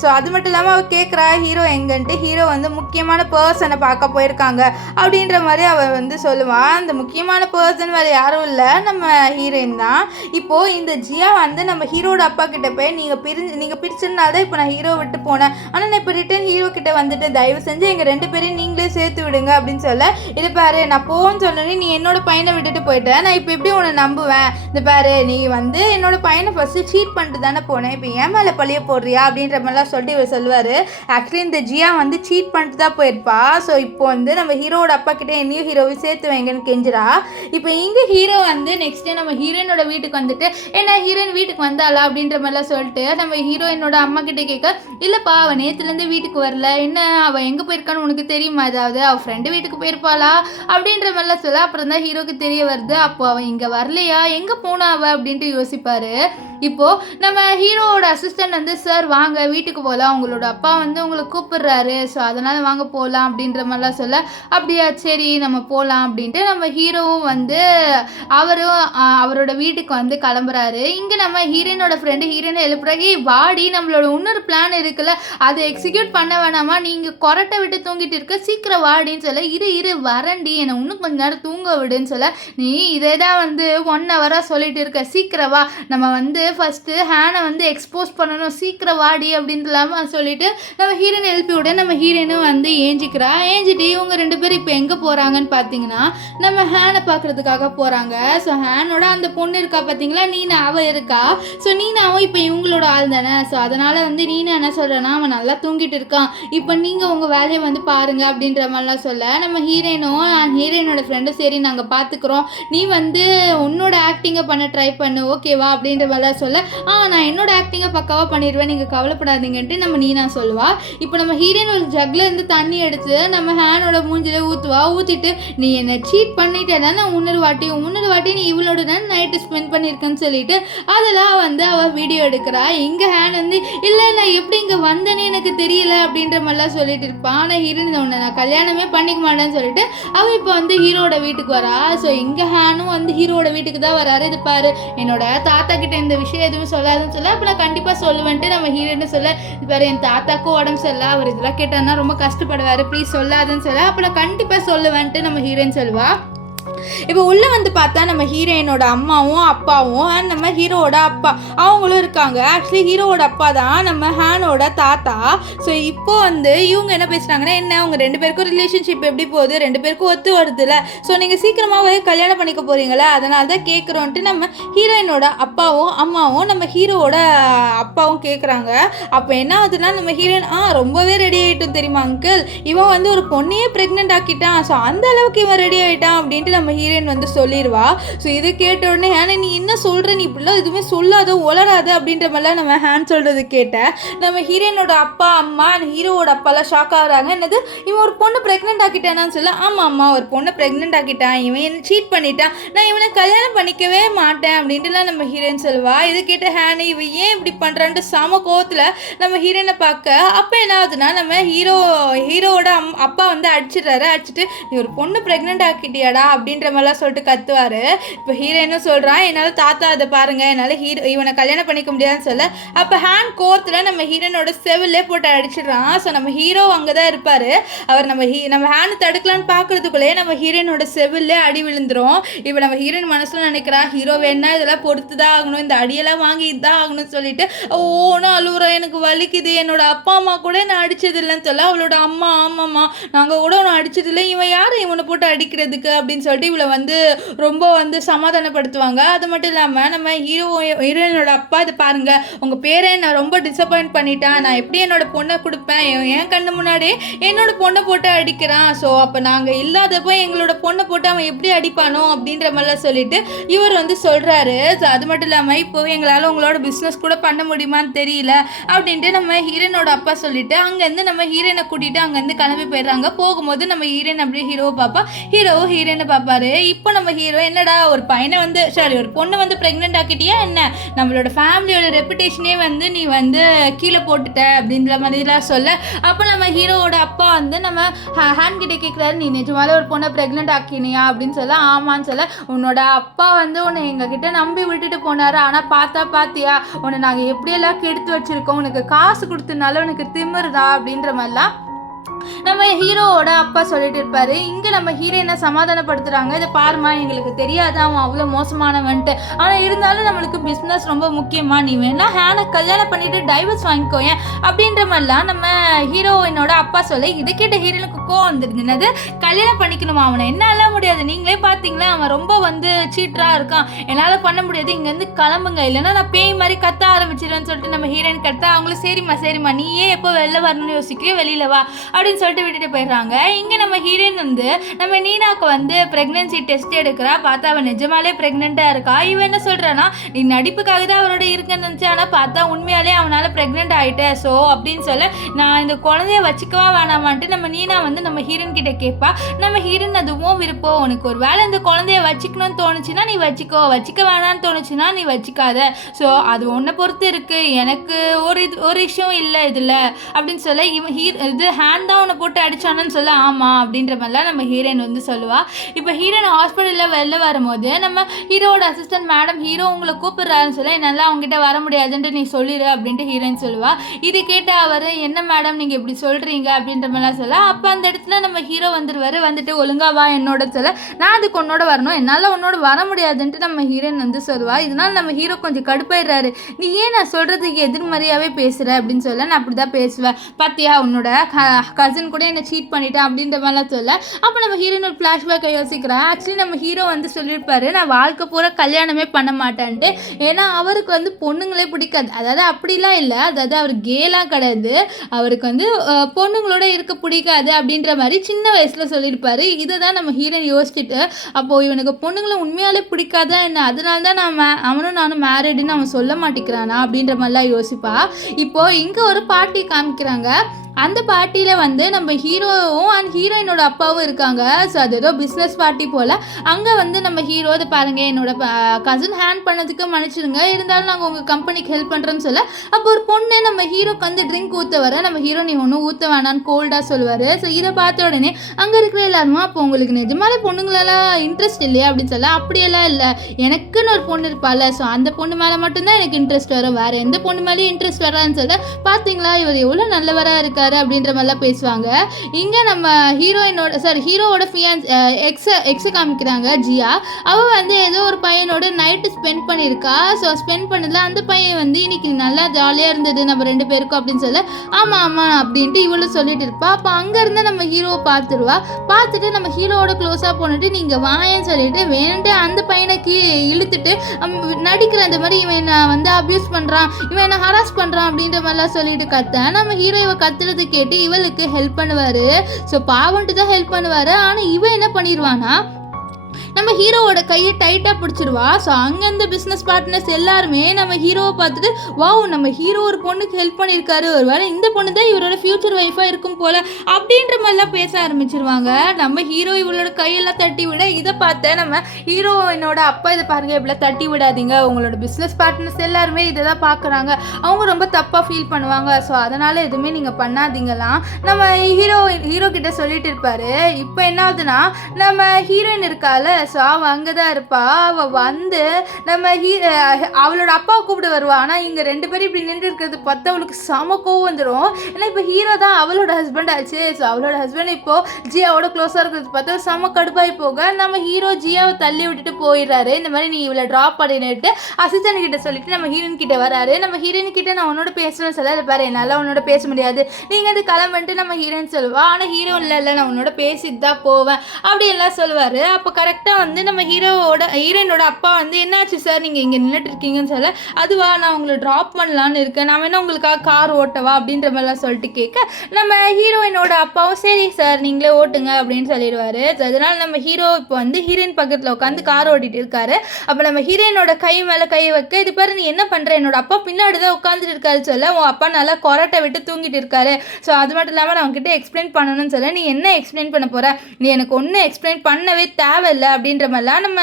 ஸோ அது மட்டும் இல்லாமல் அவள் கேட்குறா ஹீரோ எங்கன்ட்டு. ஹீரோ வந்து முக்கியமான பர்சனை பார்க்க போயிருக்காங்க அப்படின்ற மாதிரி அவள் வந்து சொல்லுவாள். அந்த முக்கியமான பர்சன் வேறு யாரும் இல்லை, நம்ம ஹீரோயின் தான். இப்போது இந்த ஜியா வந்து நம்ம ஹீரோட அப்பா கிட்ட போய் நீங்கள் பிரிச்சதுனால தான் இப்போ நான் ஹீரோ விட்டு போனேன், ஆனால் நான் இப்போ ரிட்டன் ஹீரோ கிட்ட வந்துட்டு தயவு செஞ்சு எங்கள் 2 பேரையும் நீங்களே சேர்த்து விடுங்க அப்படின்னு சொல்ல, இது பாரு நான் போன்னு சொன்னோன்னே நீ என்னோட பையனை விட்டுட்டு போயிட்டேன், நான் இப்போ எப்படி உன்னை நம்புவேன், இந்த பாரு நீ வந்து என்னோட பையனை ஃபஸ்ட்டு சீட் பண்ணிட்டு தானே போனேன், இப்போ ஏன் மேலே பழிய போடுறியா அப்படின்ற மாதிரிலாம் சொல்லிட்டு இவர் சொல்லுவார். ஆக்சுவலி இந்த ஜியா வந்து சீட் பண்ணிட்டு தான் போயிருப்பா. ஸோ இப்போ வந்து நம்ம ஹீரோட அப்பா கிட்டே என்னையும் ஹீரோவையும் சேர்த்து வைங்கன்னு கெஞ்சிரா. இப்போ இங்கே ஹீரோ வந்து நெக்ஸ்ட் டே நம்ம ஹீரோயினோட வீட்டுக்கு வந்துட்டு என்ன ஹீரோயின் வீட்டுக்கு வந்தாளா அப்படின்ற மாதிரிலாம் சொல்லிட்டு நம்ம ஹீரோயினோட அம்மா கிட்டே கேட்க, இல்லைப்பா அவள் நேற்றுலேருந்து வீட்டுக்கு வரல, என்ன அவள் எங்கே போயிருக்கான்னு உனக்கு தெரியுமா, ஏதாவது அவள் ஃப்ரெண்டு வீட்டுக்கு போயிருப்பாளா அப்படின்ற மாதிரிலாம் சொல்ல. அப்புறம் தான் ஹீரோக்கு தெரிய வருது, அப்போ அவன் இங்கே வரலையா, எங்கே போனா அவள் அப்படின்ட்டு யோசிப்பார். இப்போது நம்ம ஹீரோவோட அசிஸ்டன்ட் வந்து சார் வாங்க வீட்டுக்கு போகலாம், உங்களோட அப்பா வந்து உங்களை கூப்பிடுறாரு, ஸோ அதனால் வாங்க போகலாம் அப்படின்ற மாதிரிலாம் சொல்ல, அப்படியா சரி நம்ம போகலாம் அப்படின்ட்டு நம்ம ஹீரோவும் வந்து அவரோட வீட்டுக்கு வந்து கிளம்புறாரு. இங்கே நம்ம ஹீரோயினோட ஃப்ரெண்டு ஹீரோயினை எழுப்புறாங்க, வாடி நம்மளோட இன்னொரு பிளான் இருக்குல்ல அதை எக்ஸிக்யூட் பண்ண வேணாமா, நீங்கள் கொரட்டை விட்டு தூங்கிட்டு இருக்க, சீக்கிரம் வாடின்னு சொல்ல, இரு வரண்டி என்னை இன்னும் கொஞ்ச நேரம் தூங்க விடுன்னு சொல்ல, நீ இதே தான் வந்து 1 ஹவராக சொல்லிட்டு இருக்க, சீக்கிரம் வா, நம்ம வந்து ஃபஸ்ட்டு ஹேனை வந்து எக்ஸ்போஸ் பண்ணணும், சீக்கிரம் வாடி அப்படின்னு இல்லாமல் சொல்லிட்டு நம்ம ஹீரோயினை எழுப்பி விட நம்ம ஹீரோயினும் வந்து ஏஞ்சிக்கிறா. ஏஞ்சிட்டு இவங்க 2 பேரும் இப்போ எங்கே போகிறாங்கன்னு பார்த்தீங்கன்னா நம்ம ஹேனை பார்க்குறதுக்காக போகிறாங்க. ஸோ ஹேனோட அந்த பொண்ணு இருக்கா பார்த்தீங்களா, நீனா அவள் இருக்கா. ஸோ நீனாவும் இப்போ இவங்களோட ஆள் தானே. ஸோ அதனால் வந்து நீனா என்ன சொல்கிறேன்னா, அவன் நல்லா தூங்கிட்டு இருக்கான், இப்போ நீங்கள் உங்கள் வேலையை வந்து பாருங்க அப்படின்ற மாதிரிலாம் சொல்ல, நம்ம ஹீரோயினோட ஃப்ரெண்டும் சரி நாங்கள் பார்த்துக்குறோம், நீ வந்து உன்னோட ஆக்டிங்கை பண்ண ட்ரை பண்ணு ஓகேவா அப்படின்ற மாதிரிலாம் சொல்ல, நான் என்னோட ஆக்டிங்கை பக்காவாக பண்ணிடுவேன் நீங்கள் கவலைப்படாதீங்கன்ட்டு நம்ம நீனா சொல்லுவா. இப்போ நம்ம ஹீரோயின் ஒரு ஜக்கில் இருந்து தண்ணி எடுத்து நம்ம ஹேனோட மூஞ்சில் ஊற்றிட்டு, நீ என்னை சீட் பண்ணிட்டேன்னா நான் முன்னொரு வாட்டி நீ இவளோட தான் நைட்டு ஸ்பெண்ட் பண்ணியிருக்கேன்னு சொல்லிட்டு அதெல்லாம் வந்து அவள் வீடியோ எடுக்கிறா. இங்கே ஹேன் வந்து இல்லை நான் எப்படி இங்கே வந்தேன்னு எனக்கு தெரியல அப்படின்ற மாதிரிலாம் சொல்லிட்டு இருப்பான். ஆனால் ஹீரோயின் ஒன்று நான் கல்யாணமே பண்ணிக்க மாட்டேன்னு சொல்லிட்டு அவள் இப்போ வந்து ஹீரோட வீட்டுக்கு வரா. ஸோ இங்கே ஹேனும் வந்து ஹீரோட வீட்டுக்கு தான் வராரு. இது பாரு என்னோட தாத்தா கிட்ட இந்த விஷயம் எதுவும் சொல்லாதுன்னு சொல்ல, அப்போ நான் கண்டிப்பாக சொல்லுவேன்ட்டு நம்ம ஹீரோன்னு சொல்ல, இது பாரு என் தாத்தாக்கும் உடம்பு சரியில்லை, அவர் இதெல்லாம் கேட்டாருன்னா ரொம்ப கஷ்டப்படுவார், ப்ளீஸ் சொல்லாதுன்னு சொல்ல, அப்போ நான் கண்டிப்பாக சொல்லுவேன்ட்டு நம்ம ஹீரோயின் சொல்லுவா. இப்போ உள்ளே வந்து பார்த்தா நம்ம ஹீரோயினோட அம்மாவும் அப்பாவும் அண்ட் நம்ம ஹீரோவோட அப்பா அவங்களும் இருக்காங்க. ஆக்சுவலி ஹீரோவோட அப்பா தான் நம்ம ஹேனோட தாத்தா. ஸோ இப்போ வந்து இவங்க என்ன பேசுகிறாங்கன்னா, என்ன உங்கள் 2 பேருக்கும் ரிலேஷன்ஷிப் எப்படி போகுது, 2 பேருக்கும் ஒத்து வருதுல்ல, ஸோ நீங்கள் சீக்கிரமாகவே கல்யாணம் பண்ணிக்க போகிறீங்களா, அதனால தான் கேட்குறோன்ட்டு நம்ம ஹீரோயினோட அப்பாவும் அம்மாவும் நம்ம ஹீரோவோட அப்பாவும் கேட்குறாங்க. அப்போ என்ன ஆகுதுன்னா நம்ம ஹீரோயின் ரொம்பவே ரெடி ஆகிட்டோம் தெரியுமா அங்கிள், இவன் வந்து ஒரு பொண்ணையே ப்ரெக்னென்ட் ஆக்கிட்டான், ஸோ அந்த அளவுக்கு இவன் ரெடி ஆகிட்டான் அப்படின்ட்டு நம்ம ஹீரோயின் வந்து சொல்லிடுவா. ஸோ இதை கேட்ட உடனே ஹேன் நீ என்ன சொல்கிற, நீ இப்படிலாம் எதுவுமே சொல்லாத உளராத அப்படின்ற மாதிரிலாம் நம்ம ஹேன் சொல்கிறது கேட்டேன். நம்ம ஹீரோயினோட அப்பா அம்மா ஹீரோவோட அப்பாலாம் ஷாக் ஆகுறாங்க. என்னது இவன் ஒரு பொண்ணு ப்ரெக்னென்ட் ஆக்கிட்டானான்னு சொல்ல, ஆமாம் ஒரு பொண்ணை ப்ரெக்னென்ட் ஆக்கிட்டான், இவன் என்ன சீட் பண்ணிட்டான், நான் இவனை கல்யாணம் பண்ணிக்கவே மாட்டேன் அப்படின்ட்டுலாம் நம்ம ஹீரோயின் சொல்லுவா. இதை கேட்ட ஹேன் இவன் ஏன் இப்படி பண்ணுறான்ட்டு சம கோவத்தில் நம்ம ஹீரோயினை பார்க்க, அப்போ என்ன ஆகுதுன்னா நம்ம ஹீரோவோட அப்பா வந்து அடிச்சிடுறாரு. அடிச்சுட்டு நீ ஒரு பொண்ணு ப்ரெக்னென்ட் ஆக்கிட்டியாடா அப்படின்னு அப்படின்ற மாதிரிலாம் சொல்லிட்டு கத்துவார். இப்போ ஹீரோயினும் சொல்கிறான், என்னால் தாத்தா அதை பாருங்கள், என்னால் இவனை கல்யாணம் பண்ணிக்க முடியாதுன்னு சொல்ல, அப்போ ஹேண்ட் கோர்த்தில் நம்ம ஹீரோனோட செவிலே போட்டு அடிச்சிடுறான். ஸோ நம்ம ஹீரோ அங்கே தான் இருப்பார். அவர் நம்ம ஹேண்டு தடுக்கலான்னு பார்க்குறதுக்குள்ளேயே நம்ம ஹீரோனோட செவிலே அடி விழுந்துடும். இப்போ நம்ம ஹீரோயின் மனசில் நினைக்கிறா, ஹீரோ வேணா இதெல்லாம் பொறுத்து தான் ஆகணும், இந்த அடியெல்லாம் வாங்கி இதான் ஆகணும்னு சொல்லிட்டு ஓன்னு அழுகுறா, எனக்கு வலிக்குது, என்னோட அப்பா அம்மா கூட என்ன அடிச்சது இல்லைன்னு சொல்ல, அவளோட அம்மா ஆமாம்மா நாங்கள் கூட உன்னை அடிச்சதில்லை, இவன் யார் இவனை போட்டு அடிக்கிறதுக்கு அப்படின்னு சொல்லிட்டு இவளை ரொம்ப சமாதானப்படுத்துவாங்க. அது மட்டும் இல்லாமல் நம்ம ஹீரோயினோட அப்பா இது பாருங்க, உங்கள் பேரை நான் ரொம்ப டிசப்பாயிண்ட் பண்ணிட்டான், நான் எப்படி என்னோட பொண்ணை கொடுப்பேன், என் கண்ணு முன்னாடியே என்னோட பொண்ணை போட்டு அடிக்கிறான், ஸோ அப்போ நாங்கள் இல்லாதப்போ எங்களோட பொண்ணை போட்டு அவன் எப்படி அடிப்பானோ அப்படின்ற மாதிரிலாம் சொல்லிட்டு இவர் சொல்கிறாரு. ஸோ அது மட்டும் இல்லாமல் இப்போ எங்களால் உங்களோட பிஸ்னஸ் கூட பண்ண முடியுமான்னு தெரியல அப்படின்ட்டு நம்ம ஹீரோனோட அப்பா சொல்லிட்டு அங்கேருந்து நம்ம ஹீரோயினை கூட்டிகிட்டு அங்கேருந்து கிளம்பி போயிடுறாங்க. போகும்போது நம்ம ஹீரோயின் அப்படியே ஹீரோவை பார்ப்பா, ஹீரோவும் ஹீரோயினை பார்ப்பாரு. இப்போ நம்ம ஹீரோ என்னடா ஒரு பையனை ஒரு பொண்ணை ப்ரெக்னென்ட் ஆக்கிட்டியா என்ன, நம்மளோட ஃபேமிலியோட ரெப்புடேஷனே நீ கீழே போட்டுட்ட அப்படின்ற மாதிரிலாம் சொல்ல, அப்போ நம்ம ஹீரோவோட அப்பா நம்ம ஹேண்ட் கிட்டே கேட்குறாரு, நீ நிஜமாலே ஒரு பொண்ணை ப்ரெக்னென்ட் ஆக்கினியா அப்படின்னு சொல்ல, ஆமான்னு சொல்ல, உன்னோட அப்பா உன்னை எங்ககிட்ட நம்பி விட்டுட்டு போனாரு, ஆனால் பாத்தியா உன்னை நாங்கள் எப்படியெல்லாம் கெடுத்து வச்சிருக்கோம், உனக்கு காசு கொடுத்தனால உனக்கு திமிருதா அப்படின்ற மாதிரிலாம் நம்ம ஹீரோவோட அப்பா சொல்லிட்டு இருப்பாரு. இங்கே நம்ம ஹீரோயினை சமாதானப்படுத்துகிறாங்க, இதை பாருமா எங்களுக்கு தெரியாது அவன் அவ்வளோ மோசமானவன்ட்டு, ஆனால் இருந்தாலும் நம்மளுக்கு பிஸ்னஸ் ரொம்ப முக்கியமாக, நீ வேணா ஹேனை கல்யாணம் பண்ணிட்டு டைவர்ஸ் வாங்கிக்கோயேன் அப்படின்ற மாதிரிலாம் நம்ம ஹீரோயினோட அப்பா சொல்ல, இதை கேட்ட ஹீரோனுக்கு கோவம் வந்துருந்துனது, கல்யாணம் பண்ணிக்கணுமா அவனை, என்னால் முடியாது, நீங்களே பார்த்தீங்களா அவன் ரொம்ப சீட்டராக இருக்கான், என்னால் பண்ண முடியாது, இங்கேருந்து கிளம்புங்க, இல்லைன்னா நான் பேய் மாதிரி கத்த ஆரம்பிச்சிடுவேன்னு சொல்லிட்டு நம்ம ஹீரோயின் கத்த, அவங்களும் சரிம்மா நீயே எப்போ வெளில வரணும்னு யோசிக்கிறே, வெளியில் வா அப்படின்னு சொல்லிட்டு விட்டுட்டு போயிடுறாங்க. இங்கே நம்ம ஹீரோயின் நம்ம நீனாவுக்கு ப்ரெக்னன்சி டெஸ்ட் எடுக்கிறா, பார்த்தா அவன் நிஜமாலே ப்ரெக்னெண்ட்டாக இருக்கா. இவன் என்ன சொல்கிறான்னா, நீ நடிப்புக்காக தான் அவரோட இருக்குன்னு நினச்சி, ஆனால் பார்த்தா உண்மையாலே அவனால் ப்ரெக்னென்ட் ஆகிட்டேன், ஸோ அப்படின்னு சொல்ல, நான் இந்த குழந்தைய வச்சுக்கவா வேணாமான்ட்டு நம்ம நீனா நம்ம ஹீரோயின் கிட்ட கேட்பா. நம்ம ஹீரோயின் அதுவும் விருப்பம், உனக்கு ஒரு வேளை இந்த குழந்தைய வச்சுக்கணும்னு தோணுச்சுன்னா நீ வச்சுக்கோ, வச்சுக்க வேணான்னு தோணுச்சுன்னா நீ வச்சுக்காத, ஸோ அது ஒன்றை பொறுத்து இருக்குது, எனக்கு ஒரு விஷயம் இல்லை இதில் அப்படின்னு சொல்ல, இவன் இது ஹேண்ட் தான் உன்னை போட்டு அடிச்சானு சொல்ல, ஆமாம் அப்படின்ற மாதிரிலாம் நம்ம ஹீரோயின் சொல்லுவா. இப்போ ஹீரோயின் ஹாஸ்பிட்டலில் வெளில வரும்போது நம்ம ஹீரோட அசிஸ்டன்ட் மேடம், ஹீரோ உங்களை கூப்பிடுறாருன்னு சொல்ல, என்னால் அவங்ககிட்ட வர முடியாதுன்ட்டு நீ சொல்லிடு அப்படின்ட்டு ஹீரோயின் சொல்லுவா. இது கேட்ட அவர், என்ன மேடம் நீங்கள் இப்படி சொல்கிறீங்க அப்படின்ற மாதிரிலாம் சொல்ல, அப்போ அந்த இடத்துல நம்ம ஹீரோ வந்துட்டு ஒழுங்கா வா என்னோட சொல்ல, நான் அதுக்கு உன்னோட வரணும், என்னால் உன்னோட வர முடியாதுன்ட்டு நம்ம ஹீரோயின் சொல்லுவா. இதனால் நம்ம ஹீரோ கொஞ்சம் கடுப்பாயிடுறாரு, நீ ஏன் நான் சொல்கிறதுக்கு எதிர்மறையாகவே பேசுகிற அப்படின்னு சொல்ல, நான் அப்படி தான் பேசுவேன், பார்த்தியா உன்னோட கசின் கூட என்னை சீட் பண்ணிட்டேன் அப்படின்ற மாதிரிலாம் சொல்ல, அப்போ நம்ம ஹீரோயின் ஒரு ஃப்ளாஷ்பேக்கை யோசிக்கிறேன். ஆக்சுவலி நம்ம ஹீரோ சொல்லியிருப்பாரு, நான் வாழ்க்கை பூரா கல்யாணமே பண்ண மாட்டேன்ட்டு, ஏன்னா அவருக்கு பொண்ணுங்களே பிடிக்காது, அதாவது அப்படிலாம் இல்லை, அதாவது அவர் கேலாம் கிடையாது, அவருக்கு பொண்ணுங்களோட இருக்க பிடிக்காது அப்படின்ற மாதிரி சின்ன வயசில் சொல்லியிருப்பாரு. இதை தான் நம்ம ஹீரோயின் யோசிச்சுட்டு, அப்போது இவனுக்கு பொண்ணுங்களை உண்மையாலே பிடிக்காதா என்ன, அதனால தான் அவனும் நானும் மேரிடுன்னு அவன் சொல்ல மாட்டேங்கிறானா அப்படின்ற மாதிரிலாம் யோசிப்பா. இப்போது இங்கே ஒரு பாட்டி காமிக்கிறாங்க. அந்த பார்ட்டியில் நம்ம ஹீரோவும் அண்ட் ஹீரோயினோட அப்பாவும் இருக்காங்க. ஸோ அது ஏதோ பிஸ்னஸ் பார்ட்டி போல். அங்கே நம்ம ஹீரோ இதை பாருங்கள், என்னோட கசின் ஹேண்ட் பண்ணதுக்கு மன்னிச்சிடுங்க, இருந்தாலும் நாங்கள் உங்கள் கம்பெனிக்கு ஹெல்ப் பண்ணுறோன்னு சொல்ல, அப்போ ஒரு பொண்ணு நம்ம ஹீரோக்கு ட்ரிங்க் ஊற்ற வர, நம்ம ஹீரோ நீ ஒன்றும் ஊற்ற வேணான்னு கோல்டாக சொல்லுவார். ஸோ இதை பார்த்த உடனே அங்கே இருக்கிற எல்லாருமா, அப்போ உங்களுக்கு நிஜமாலே பொண்ணுங்களெல்லாம் இன்ட்ரெஸ்ட் இல்லையா அப்படின்னு சொல்ல, அப்படியெல்லாம் இல்லை, எனக்குன்னு ஒரு பொண்ணு இருப்பாள், ஸோ அந்த பொண்ணு மேலே மட்டும்தான் எனக்கு இன்ட்ரெஸ்ட் வரும், வேறு எந்த பொண்ணு மேலேயும் இன்ட்ரெஸ்ட் வரான்னு சொல்ல, பார்த்தீங்களா இவர் எவ்வளோ நல்லவராக இருக்கார் அப்படின்ற மாதிரிலாம் பேசுவாங்க. இங்கே நம்ம ஹீரோவோட எக்ஸை காமிக்கிறாங்க, ஜியா. அவள் ஏதோ ஒரு பையனோட நைட்டு ஸ்பெண்ட் பண்ணியிருக்கா. ஸோ ஸ்பெண்ட் பண்ணதில் அந்த பையன் இன்னைக்கு நல்லா ஜாலியாக இருந்தது நம்ம ரெண்டு பேருக்கும் அப்படின்னு சொல்ல, ஆமாம் அப்படின்ட்டு இவளும் சொல்லிட்டு இருப்பா. அப்போ அங்கேருந்து நம்ம ஹீரோவை பார்த்துட்டு நம்ம ஹீரோவோட க்ளோஸாக போனிட்டு நீங்கள் வாயன்னு சொல்லிட்டு வேணுன்ட்டு அந்த பையனை இழுத்துட்டு நடிக்கிற அந்த மாதிரி இவன் அப்யூஸ் பண்ணுறான், இவன் என்ன ஹராஸ் பண்ணுறான் அப்படின்ற மாதிரிலாம் சொல்லிட்டு கத்த, நம்ம ஹீரோ இவ கத்துறது கேட்டு இவளுக்கு ஹெல்ப் பண்ணுவாரு. ஸோ பாவன்ட்டு தான் ஹெல்ப் பண்ணுவாரு. ஆனால் இவன் என்ன பண்ணிடுவானா, நம்ம ஹீரோவோட கையை டைட்டாக பிடிச்சிருவா. ஸோ அங்கேருந்து பிஸ்னஸ் பார்ட்னர்ஸ் எல்லாருமே நம்ம ஹீரோவை பார்த்துட்டு, வாவ் நம்ம ஹீரோ ஒரு பொண்ணுக்கு ஹெல்ப் பண்ணியிருக்காரு, ஒரு வேளை இந்த பொண்ணு தான் இவரோட ஃப்யூச்சர் ஒய்ஃபாக இருக்கும் போல் அப்படின்ற மாதிரிலாம் பேச ஆரம்பிச்சிருவாங்க. நம்ம ஹீரோ இவளோட கையெல்லாம் தட்டி விட, இதை பார்த்த நம்ம ஹீரோயினோட அப்பா, இதை பாருங்க இப்படிலாம் தட்டி விடாதீங்க, உங்களோட பிஸ்னஸ் பார்ட்னர்ஸ் எல்லாருமே இதை தான் பார்க்குறாங்க, அவங்க ரொம்ப தப்பாக ஃபீல் பண்ணுவாங்க, ஸோ அதனால் எதுவுமே நீங்கள் பண்ணாதீங்களாம் நம்ம ஹீரோ கிட்ட சொல்லிட்டு இருப்பாரு. இப்போ என்ன ஆகுதுன்னா, நம்ம ஹீரோயின் இருக்கால, ஸோ அவள் அங்கே தான் இருப்பா. அவள் வந்து நம்ம அவளோட அப்பாவை கூப்பிட்டு வருவா. ஆனால் இங்கே 2 பேரும் இப்படி நின்று இருக்கிறது பார்த்து அவளுக்கு செம கோவம் வந்துடும். ஏன்னா இப்போ ஹீரோ தான் அவளோட ஹஸ்பண்ட் ஆச்சு. ஸோ அவளோட ஹஸ்பண்ட் இப்போது ஜியாவோட க்ளோஸாக இருக்கிறது பார்த்து செம கடுப்பாகி போக நம்ம ஹீரோ ஜியாவை தள்ளி விட்டுட்டு போயிடுறாரு. இந்த மாதிரி நீ இவளை ட்ராப் பண்ணிட்டு அசிஸ்டன்ட் கிட்ட சொல்லிட்டு நம்ம ஹீரோயின் கிட்ட வராரு. நம்ம ஹீரோயின் கிட்ட நான் உன்னோட பேசணும்னு சொல்ல பாரு என்னால் உன்னோட பேச முடியாது, நீங்கள் அது கிளம்பிட்டு நம்ம ஹீரோயின் சொல்லுவா. ஆனால் ஹீரோ இல்லை நான் உன்னோட பேசிட்டு தான் போவேன் அப்படி எல்லாம் சொல்லுவார். அப்போ கரெக்டாக வந்து நம்ம ஹீரோயினோட அப்பா வந்து என்னாச்சு சார் நீங்கள் இங்கே நின்றுட்டு இருக்கீங்கன்னு சொல்ல, அதுவா நான் உங்களை ட்ராப் பண்ணலான்னு இருக்கேன், நான் வேணா உங்களுக்காக கார் ஓட்டவா அப்படின்ற மாதிரிலாம் சொல்லிட்டு கேட்க நம்ம ஹீரோயினோட அப்பாவும் சரி சார் நீங்களே ஓட்டுங்க அப்படின்னு சொல்லிடுவார். அதனால் நம்ம ஹீரோ இப்போ வந்து ஹீரோயின் பக்கத்தில் உட்காந்து கார் ஓட்டிகிட்டு இருக்காரு. அப்போ நம்ம ஹீரோயினோட கை மேலே கை வைக்க, இது பாரு நீ என்ன பண்ணுற, என்னோட அப்பா பின்னாடி தான் உட்காந்துட்டு இருக்காரு சொல்ல, உன் அப்பா நல்லா கொரட்டை விட்டு தூங்கிட்டு இருக்காரு. ஸோ அது மட்டும் இல்லாமல் நான் உங்ககிட்ட எக்ஸ்பிளைன் பண்ணணும்னு சொல்ல, நீ என்ன எக்ஸ்பிளைன் பண்ண போகிற, நீ எனக்கு ஒன்றும் எக்ஸ்பிளைன் பண்ணவே தேவையில்லை அப்படின்ற மாதிரிலாம் நம்ம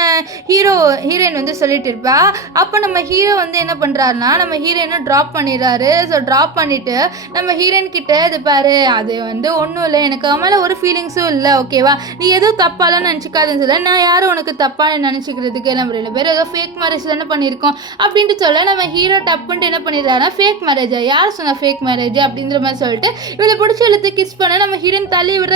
ஹீரோயின் வந்து சொல்லிட்டு இருப்பா. அப்போ நம்ம ஹீரோ வந்து என்ன பண்ணுறாருனா நம்ம ஹீரோயினை ட்ராப் பண்ணிடுறாரு. ஸோ ட்ராப் பண்ணிவிட்டு நம்ம ஹீரோயின் கிட்ட இது பாரு அது வந்து ஒன்றும் இல்லை, எனக்கு மேலே ஒரு ஃபீலிங்ஸும் இல்லை ஓகேவா, நீ எதுவும் தப்பாலாம் நினச்சிக்காதுன்னு சொல்ல, நான் யாரும் உனக்கு தப்பாக நினச்சிக்கிறதுக்கு நம்ம 2 பேரும் ஏதோ ஃபேக் மேரேஜ் தானே பண்ணியிருக்கோம் அப்படின்ட்டு சொல்ல, நம்ம ஹீரோ டப்புன்ட்டு என்ன பண்ணிடுறாருன்னா ஃபேக் மேரேஜா, யார் சொன்ன ஃபேக் மேரேஜ் அப்படின்ற மாதிரி சொல்லிட்டு இவளை பிடிச்சி இழுத்து கிஸ் பண்ண நம்ம ஹீரோயின் தள்ளி விடுற.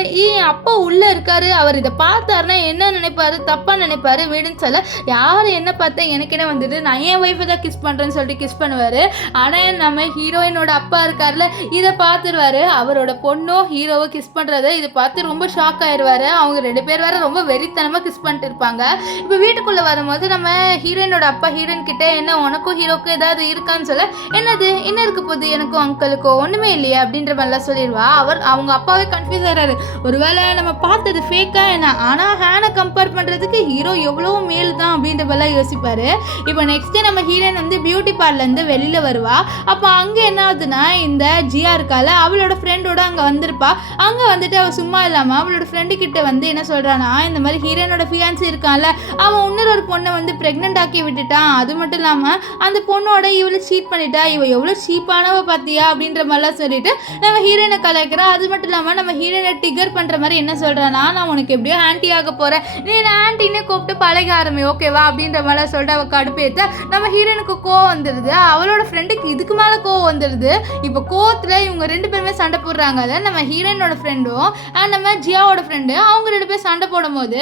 அப்பா உள்ளே இருக்காரு, அவர் இதை பார்த்தாருன்னா என்ன நினைப்பாரு, தப்பாக நினைப்பாரு வீடுன்னு சொல்ல, யார் என்ன பார்த்தா எனக்கு என்ன வந்தது, நான் என் ஒய்ஃபை தான் கிஸ் பண்ணுறேன்னு சொல்லிட்டு கிஸ் பண்ணுவார். ஆனால் நம்ம ஹீரோயினோட அப்பா இருக்கார்ல இதை பார்த்துருவாரு, அவரோட பொண்ணும் ஹீரோவை கிஸ் பண்ணுறத இதை பார்த்து ரொம்ப ஷாக் ஆயிடுவார். அவங்க 2 பேர் வேறு ரொம்ப வெறித்தனமாக கிஸ் பண்ணிட்டு இருப்பாங்க. இப்போ வீட்டுக்குள்ளே வரும்போது நம்ம ஹீரோயினோட அப்பா ஹீரோயின் கிட்ட என்ன உனக்கும் ஹீரோக்கும் ஏதாவது இருக்கான்னு சொல்ல, என்னது என்ன இருக்க போகுது எனக்கும் அங்கிளுக்கோ ஒன்றுமே இல்லையா அப்படின்ற மாதிரிலாம் சொல்லிடுவா. அவங்க அப்பாவே கன்ஃபியூஸ் ஆகிறாரு, ஒருவேளை நம்ம பார்த்தது ஃபேக்கா என்ன, ஆனால் ஹேனை கம்பேர் பண்ணுறதுக்கு ஹீரோ எவ்வளோ மேல் தான் அப்படின்ற மாதிரிலாம் யோசிப்பார். இப்போ நெக்ஸ்ட்டு நம்ம ஹீரோயின் வந்து பியூட்டி பார்லர்லேருந்து வெளியில் வருவா. அப்போ அங்கே என்ன ஆகுதுன்னா இந்த ஜியா இருக்கால அவளோட ஃப்ரெண்டோட அங்கே வந்திருப்பா. அங்கே வந்துட்டு அவள் சும்மா இல்லாமல் அவளோட ஃப்ரெண்டு கிட்ட வந்து என்ன சொல்கிறான்னா, இந்த மாதிரி ஹீரோயினோட ஃபியான்சி இருக்கான்ல அவன் இன்னொரு பொண்ணை வந்து ப்ரெக்னென்ட் ஆக்கி விட்டுட்டான், அது மட்டும் இல்லாமல் அந்த பொண்ணோட இவளை சீட் பண்ணிட்டா, இவள் எவ்வளோ சீப்பானவ பார்த்தியா அப்படின்ற மாதிரிலாம் சொல்லிட்டு நம்ம ஹீரோயினை கலாய்க்கிறா. அது மட்டும் இல்லாமல் நம்ம ஹீரோயினை டிகர் பண்ணுற மாதிரி என்ன சொல்கிறான்னா, நான் உனக்கு எப்படியோ ஆன்ட்டி ஆக போகிறேன், நீ ஆன்ட்டின்னு கூப்பிட்டு பழக ஆரம்பி ஓகேவா அப்படின்ற மாதிரிலாம் சொல்லிட்டு அவள் கடுப்பேற்ற நம்ம ஹீரோயினுக்கு கோவம் வந்துடுது. அவளோட ஃப்ரெண்டுக்கு இதுக்கு மேலே கோவம் வந்துடுது. இப்போ கோவத்தில் இவங்க 2 பேருமே சண்டை போடுறாங்க. நம்ம ஹீரோயினோட ஃப்ரெண்டும் நம்ம ஜியாவோட ஃப்ரெண்டு அவங்க 2 பேரும் சண்டை போடும்போது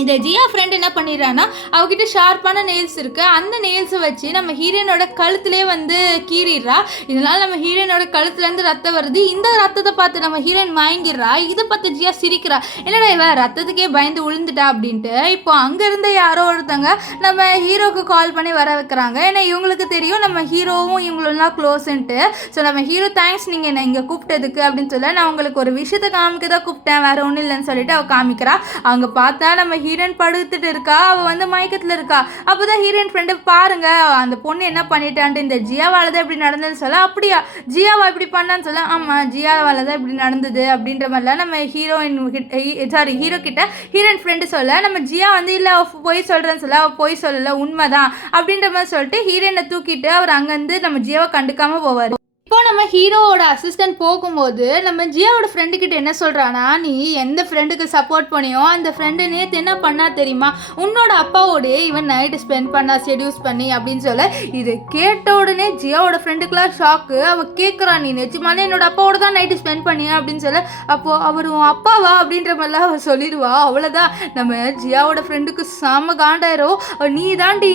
இந்த ஜியா ஃப்ரெண்ட் என்ன பண்ணிடுறான்னா அவகிட்ட ஷார்ப்பான நெயில்ஸ் இருக்குது, அந்த நெயில்ஸை வச்சு நம்ம ஹீரோயினோட கழுத்துலேயே வந்து கீறிடுறா. இதனால் நம்ம ஹீரோயினோட கழுத்துலேருந்து ரத்தம் வருது. இந்த ரத்தத்தை பார்த்து நம்ம ஹீரோயின் மயங்கிடுறா. இதை பார்த்து ஜியா சிரிக்கிறா, என்னடா இவ ரத்தத்துக்கே பயந்து விழுந்துட்டா அப்படின்ட்டு. இப்போ அங்கேருந்து யாரோ ஒருத்தங்க நம்ம ஹீரோவுக்கு கால் பண்ணி வர வைக்கிறாங்க. ஏன்னா இவங்களுக்கு தெரியும் நம்ம ஹீரோவும் இவங்களெல்லாம் க்ளோஸ்ன்ட்டு. ஸோ நம்ம ஹீரோ தேங்க்ஸ் நீங்கள் என்னை இங்கே கூப்பிட்டதுக்கு அப்படின்னு சொல்ல, நான் உங்களுக்கு ஒரு விஷயத்தை காமிக்க தான் கூப்பிட்டேன், வேறு ஒன்றும் இல்லைன்னு சொல்லிட்டு அவள் காமிக்கிறா. அங்கே பார்த்தா நம்ம ஹீரோயின் படுத்துட்டு இருக்கா, அவள் வந்து மயக்கத்தில் இருக்கா. அப்போ தான் ஹீரோயின் ஃப்ரெண்டு பாருங்க அந்த பொண்ணு என்ன பண்ணிட்டான்ட்டு, இந்த ஜியாவால் தான் இப்படி நடந்ததுன்னு சொல்ல, அப்படியா ஜியாவா இப்படி பண்ணான்னு சொல்ல, ஆமாம் ஜியாவால் தான் இப்படி நடந்தது அப்படின்ற மாதிரிலாம் நம்ம ஹீரோ கிட்ட ஹீரோயின் ஃப்ரெண்டு சொல்ல, நம்ம ஜியா வந்து இல்லை பொய் சொல்கிறேன்னு சொல்ல, அவள் பொய் சொல்லலை உண்மைதான் அப்படின்ற மாதிரி சொல்லிட்டு ஹீரோயினை தூக்கிட்டு அவர் அங்கேருந்து நம்ம ஜியாவை கண்டுக்காமல் போவார். இப்போ நம்ம ஹீரோவோட அசிஸ்டன்ட் போகும்போது நம்ம ஜியாவோட ஃப்ரெண்டு கிட்ட என்ன சொல்கிறான்னா, நீ எந்த ஃப்ரெண்டுக்கு சப்போர்ட் பண்ணியோ அந்த ஃப்ரெண்டு நேற்று என்ன பண்ணா தெரியுமா, உன்னோட அப்பாவோடைய இவன் நைட்டு ஸ்பெண்ட் பண்ணா செடியூஸ் பண்ணி அப்படின்னு சொல்ல, இதை கேட்ட உடனே ஜியாவோட ஃப்ரெண்டுக்கெலாம் ஷாக்கு. அவள் கேட்குறான், நீ நிஜமானே என்னோட அப்பாவோட தான் நைட்டு ஸ்பெண்ட் பண்ணியா அப்படின்னு சொல்ல, அப்போது அவர் உன் அப்பாவா அப்படின்ற மாதிரிலாம் அவள் சொல்லிடுவா. அவ்வளோதான் நம்ம ஜியாவோட ஃப்ரெண்டுக்கு செம்ம காண்டாயிரும். நீ தாண்டி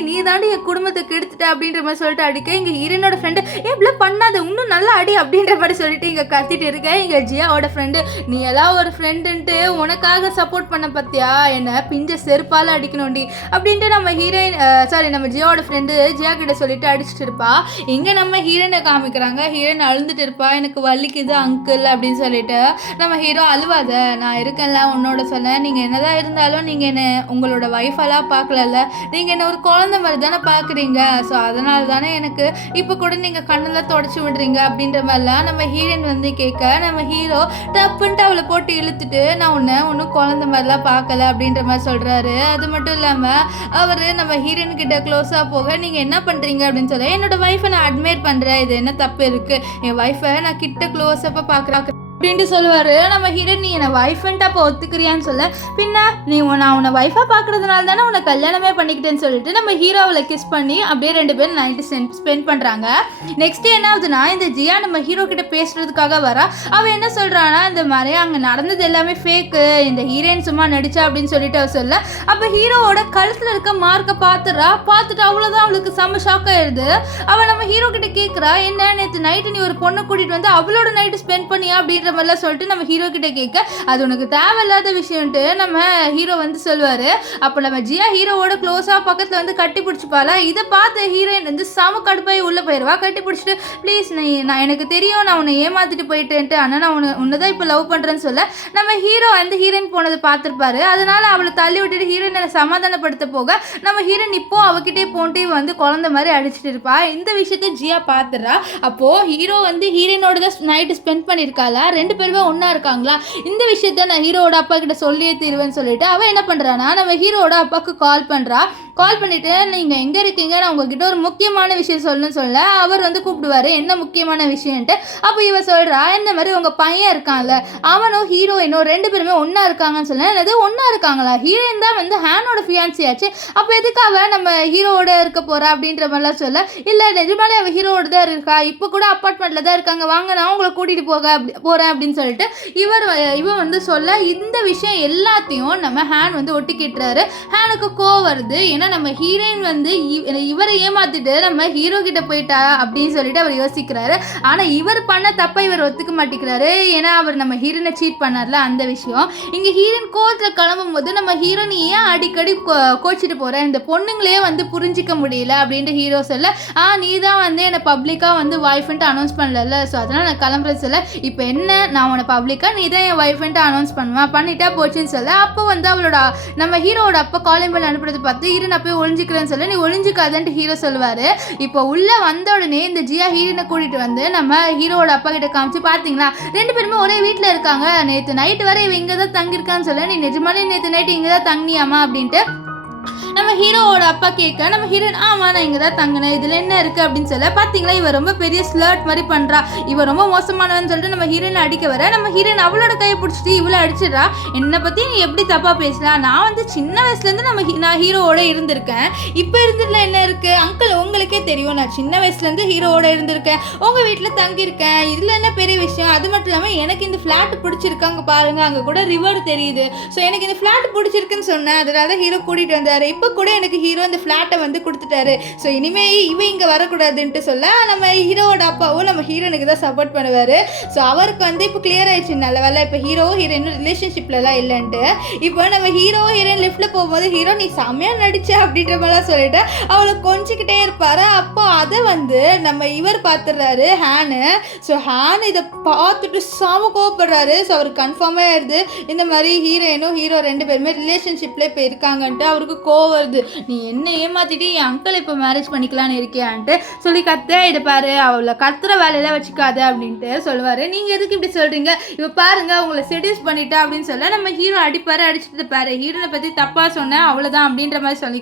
என் குடும்பத்தை கெடுத்துட்ட அப்படின்ற மாதிரி சொல்லிட்டு அடிக்க, இங்கே ஹீரோனோட ஃப்ரெண்டு இப்படி பண்ணாத இன்னும் நல்லா அடி அப்படின்ற மாதிரி சொல்லிட்டு இங்கே கத்திட்டு இருக்கேன். இங்கே ஜியாவோட ஃப்ரெண்டு, நீ எல்லாம் ஒரு ஃப்ரெண்டுன்ட்டு உனக்காக சப்போர்ட் பண்ண பார்த்தியா, என்னை பிஞ்ச செருப்பால் அடிக்கணும்டி அப்படின்ட்டு நம்ம ஜியாவோட ஃப்ரெண்டு ஜியா கிட்ட சொல்லிட்டு அடிச்சுட்டு இருப்பா. இங்கே நம்ம ஹீரோயினை காமிக்கிறாங்க. ஹீரோயின் அழுந்துட்டு இருப்பா, எனக்கு வலிக்குது அங்கிள் அப்படின்னு சொல்லிட்டு. நம்ம ஹீரோ அழுவாத, நான் இருக்கேன்ல உன்னோட சொன்ன, நீங்கள் என்னதான் இருந்தாலும் நீங்கள் என்ன உங்களோட ஒய்ஃபெல்லாம் பார்க்கலல்ல, நீங்கள் என்ன ஒரு குழந்தை மாதிரி தானே பார்க்குறீங்க, ஸோ அதனால தானே எனக்கு இப்போ கூட நீங்கள் கண்ணெல்லாம் தொடச்சி விடுறீங்க அப்படின்ற மாதிரிலாம் நம்ம ஹீரோயின் வந்து கேட்க, நம்ம ஹீரோ டப்புன்ட்டு அவளை போட்டு இழுத்துட்டு, நான் ஒன்றும் குழந்தை மாதிரிலாம் பார்க்கல அப்படின்ற மாதிரி சொல்கிறாரு. அது மட்டும் இல்லாமல் அவர் நம்ம ஹீரோயின் கிட்ட க்ளோஸாக போக, நீங்கள் என்ன பண்ணுறீங்க அப்படின்னு சொல்ல, என்னோட ஒய்ஃபை நான் அட்மையர் பண்ணுறேன், இது என்ன தப்பு இருக்குது, என் ஒய்ஃபை நான் கிட்ட க்ளோஸப்பாக பார்க்குறேன் அப்படின்ட்டு சொல்லுவார். நம்ம ஹீரோ நீ என்னை ஒய்ஃப்ன்ட்டு அப்போ ஒத்துக்கிறியான்னு சொல்ல, பின்ன நான் உன்னை ஒய்ஃபாக பார்க்குறதுனால தானே உன்னை கல்யாணமே பண்ணிக்கிட்டேன்னு சொல்லிட்டு நம்ம ஹீரோவில் கிஸ் பண்ணி அப்படியே 2 பேரும் நைட்டு ஸ்பெண்ட் பண்ணுறாங்க. நெக்ஸ்ட் என்ன ஆகுதுன்னா, இந்த ஜியா நம்ம ஹீரோ கிட்ட பேசுறதுக்காக வரா. அவள் என்ன சொல்கிறான்னா, இந்த மாதிரி அங்கே நடந்தது எல்லாமே ஃபேக்கு, இந்த ஹீரோயின் சும்மா நடிச்சா அப்படின்னு சொல்லிட்டு அவள் சொல்ல, அப்போ ஹீரோவோட கழுத்தில் இருக்க மார்க்கை பார்த்துட்டு அவ்வளோதான் அவளுக்கு செம்ம ஷாக் ஆயிடுது. அவள் நம்ம ஹீரோ கிட்ட கேட்குறா, என்ன நேற்று நைட்டு நீ ஒரு பொண்ணை கூட்டிகிட்டு வந்து அவளோட நைட்டு ஸ்பெண்ட் பண்ணியா அப்படின்ற மாதிரிலாம் சொல்லிட்டு நம்ம ஹீரோ கிட்ட கேட்க, அது உனக்கு தேவையில்லாத விஷயம்ட்டு நம்ம ஹீரோ வந்து சொல்லுவார். அப்போ நம்ம ஜியா ஹீரோவோட க்ளோஸாக பக்கத்தில் வந்து கட்டி பிடிச்சிப்பாளா. இதை பார்த்து ஹீரோயின் வந்து செம கடுப்பாகி உள்ளே போயிடுவா. கட்டி பிடிச்சிட்டு ப்ளீஸ் நான் எனக்கு தெரியும் நான் உன்னை ஏமாற்றிட்டு போயிட்டேன்ட்டு, ஆனால் நான் உன்னை தான் இப்போ லவ் பண்ணுறேன்னு சொல்ல, நம்ம ஹீரோ வந்து ஹீரோயின் போனதை பார்த்துருப்பாரு. அதனால அவளை தள்ளி விட்டுட்டு ஹீரோயினை சமாதானப்படுத்த போக நம்ம ஹீரோயின் இப்போ அவகிட்டே போன்ட்டு வந்து குழந்தை மாதிரி அடிச்சுட்டு இருப்பா. இந்த விஷயத்த ஜியா பார்த்துடுறா. அப்போது ஹீரோ வந்து ஹீரோயினோட தான் நைட்டு ஸ்பெண்ட் பண்ணியிருக்காளா, 2 பேருமே ஒன்றா இருக்காங்களா, இந்த விஷயத்த நான் ஹீரோவோட அப்பா கிட்ட சொல்லியே தீருவேன்னு சொல்லிட்டு அவள் என்ன பண்ணுறான்னா, நம்ம ஹீரோவோட அப்பாவுக்கு கால் பண்ணிவிட்டு நீங்கள் எங்கே இருக்கீங்க, நான் உங்ககிட்ட ஒரு முக்கியமான விஷயம் சொல்லணும்னு சொல்ல, அவர் வந்து கூப்பிடுவார் என்ன முக்கியமான விஷயம்ட்டு. அப்போ இவ சொல்கிறா, இந்த மாதிரி உங்கள் பையன் இருக்கான்ல, அவனும் ஹீரோயினும் 2 பேருமே ஒன்றா இருக்காங்கன்னு சொல்ல, அது ஒன்றா இருக்காங்களா, ஹீரோயின் தான் வந்து ஹேனோட ஃபியான்சி ஆச்சு, அப்போ எதுக்காக நம்ம ஹீரோவோட இருக்க போகிறா அப்படின்ற மாதிரிலாம் சொல்ல, இல்லை நிஜமாலே அவள் ஹீரோவோட தான் இருக்கா, இப்போ கூட அப்பார்ட்மெண்ட்டில் தான் இருக்காங்க, வாங்க நான் உங்களை கூட்டிகிட்டு போகிறேன் அப்படின்னு சொல்லிட்டு இவன் வந்து சொல்ல, இந்த விஷயம் எல்லாத்தையும் நம்ம ஹேன் வந்து ஒட்டிக்கிட்டுறாரு. ஹேனுக்கு கோவம் வருது. ஏன்னா நம்ம ஹீரோயின் வந்து இவரை ஏமாத்திட்டு நம்ம ஹீரோ கிட்ட போயிட்டா அப்படின்னு சொல்லிட்டு அவர் யோசிக்கிறாரு. ஆனால் இவர் பண்ண தப்பை இவர் ஒத்துக்க மாட்டேங்கிறாரு. ஏன்னா அவர் நம்ம ஹீரோனை சீட் பண்ணார்ல அந்த விஷயம். இங்கே ஹீரோயின் கோவத்தில் கிளம்பும் போது நம்ம ஹீரோயின் ஏன் அடிக்கடி கோச்சிட்டு போகிறேன், இந்த பொண்ணுங்களே வந்து புரிஞ்சிக்க முடியல அப்படின்ட்டு ஹீரோ சொல்ல, நீ தான் வந்து என்னை பப்ளிக்காக வந்து ஒய்ஃப்ன்ட்டு அனௌன்ஸ் பண்ணல, ஸோ அதனால் நான் கிளம்புறது சொல்ல, இப்போ என்ன நான் உன்னை பப்ளிக்காக நீ தான் என் ஒய்ஃப்ன்ட்டு அனௌன்ஸ் பண்ணிட்டா போச்சுன்னு சொல்ல, அப்போ வந்து அவளோட நம்ம ஹீரோவோட அப்பா காலிங் பெல் அனுப்புறது பார்த்து இரு நான் போய் ஒழிஞ்சிக்கிறேன்னு சொல்ல, நீ ஒழிஞ்சிக்காதன்ட்டு ஹீரோ சொல்லுவார். இப்போ உள்ளே வந்த உடனே இந்த ஜியா ஹீரோனை கூட்டிகிட்டு வந்து நம்ம ஹீரோவோட அப்பா கிட்ட காமிச்சு, பார்த்தீங்களா 2 பேருமே ஒரே வீட்டில் இருக்காங்க, நேற்று நைட்டு வரை இவன் இங்கே தான் தங்கியிருக்கான்னு சொல்ல, நீ நிஜமாலே நேற்று நைட்டு இங்கே தான் தங்கினியாமா அப்படின்ட்டு நம்ம ஹீரோவோட அப்பா கேட்க, நம்ம ஹீரோயின் ஆமாம் நான் இங்கே தான் தங்கினேன், இதில் என்ன இருக்குது அப்படின்னு சொல்ல, பார்த்தீங்களா இவன் ரொம்ப பெரிய ஸ்லர்ட் மாதிரி பண்ணுறா, இவன் ரொம்ப மோசமானவன்னு சொல்லிட்டு நம்ம ஹீரோயின் அடிக்க வர, நம்ம ஹீரோயின் அவளோட கையை பிடிச்சிட்டு இவ்வளோ அடிச்சிடறா. என்னை பற்றி நீ எப்படி தப்பாக பேசலாம், நான் வந்து சின்ன வயசுலேருந்து நான் ஹீரோவோட இருந்திருக்கேன், இப்போ இருந்ததில் என்ன இருக்குது அங்கிள், உங்களுக்கே தெரியும் நான் சின்ன வயசுலேருந்து ஹீரோவோட இருந்திருக்கேன், உங்கள் வீட்டில் தங்கியிருக்கேன், இதில் என்ன பெரிய விஷயம், அது மட்டும் இல்லாமல் எனக்கு இந்த ஃப்ளாட் பிடிச்சிருக்காங்க பாருங்கள், அங்கே கூட ரிவர் தெரியுது, ஸோ எனக்கு இந்த ஃப்ளாட் பிடிச்சிருக்குன்னு சொன்னேன், அதனால தான் ஹீரோ கூட்டிகிட்டு வந்தார், இப்போ கூட எனக்கு ஹீரோ இந்த ஃப்ளாட்டை வந்து கொடுத்துட்டாரு, ஸோ இனிமேல் இவன் இங்கே வரக்கூடாதுன்ட்டு சொல்ல, நம்ம ஹீரோவோட அப்பாவும் நம்ம ஹீரோனுக்கு தான் சப்போர்ட் பண்ணுவார். ஸோ அவருக்கு வந்து இப்போ கிளியர் ஆயிடுச்சு நல்ல வேலை, இப்போ ஹீரோவும் ஹீரோயினும் ரிலேஷன்ஷிப்லலாம் இல்லைன்ட்டு. இப்போ நம்ம ஹீரோவும் ஹீரோயின் லிஃப்ட்டில் போகும்போது ஹீரோ நீ செம்மையாக நடிச்ச அப்படின்ற மாதிரிலாம் சொல்லிட்டு அவளை கொஞ்சிக்கிட்டே இருப்பார். அப்போ அதை வந்து நம்ம இவர் பார்த்துடுறாரு ஹேனு. ஸோ ஹேன் இதை பார்த்துட்டு சாம கோவப்படுறாரு. ஸோ அவர் கன்ஃபார்மாக ஆயிடுது இந்த மாதிரி ஹீரோயினும் ஹீரோ 2 பேருமே ரிலேஷன்ஷிப்பில் இப்போ இருக்காங்கன்ட்டு. அவருக்கு கோவம் வருது, நீ என்ன ஏமாத்திட்டு என் அங்கிள் இப்போ மேரேஜ் பண்ணிக்கலான்னு இருக்கியான்ட்டு சொல்லி இதை பாரு அவளை கத்துற வேலையெல்லாம் வச்சுக்காத அப்படின்ட்டு சொல்லுவார். நீங்கள் எதுக்கு இப்படி சொல்கிறீங்க, இப்போ பாருங்க அவங்கள செடியூஸ் பண்ணிட்டா அப்படின்னு சொல்ல, நம்ம ஹீரோ அடிச்சுட்டு பாரு ஹீரோனை பற்றி தப்பாக சொன்னேன் அவ்வளோதான் அப்படின்ற மாதிரி சொல்லி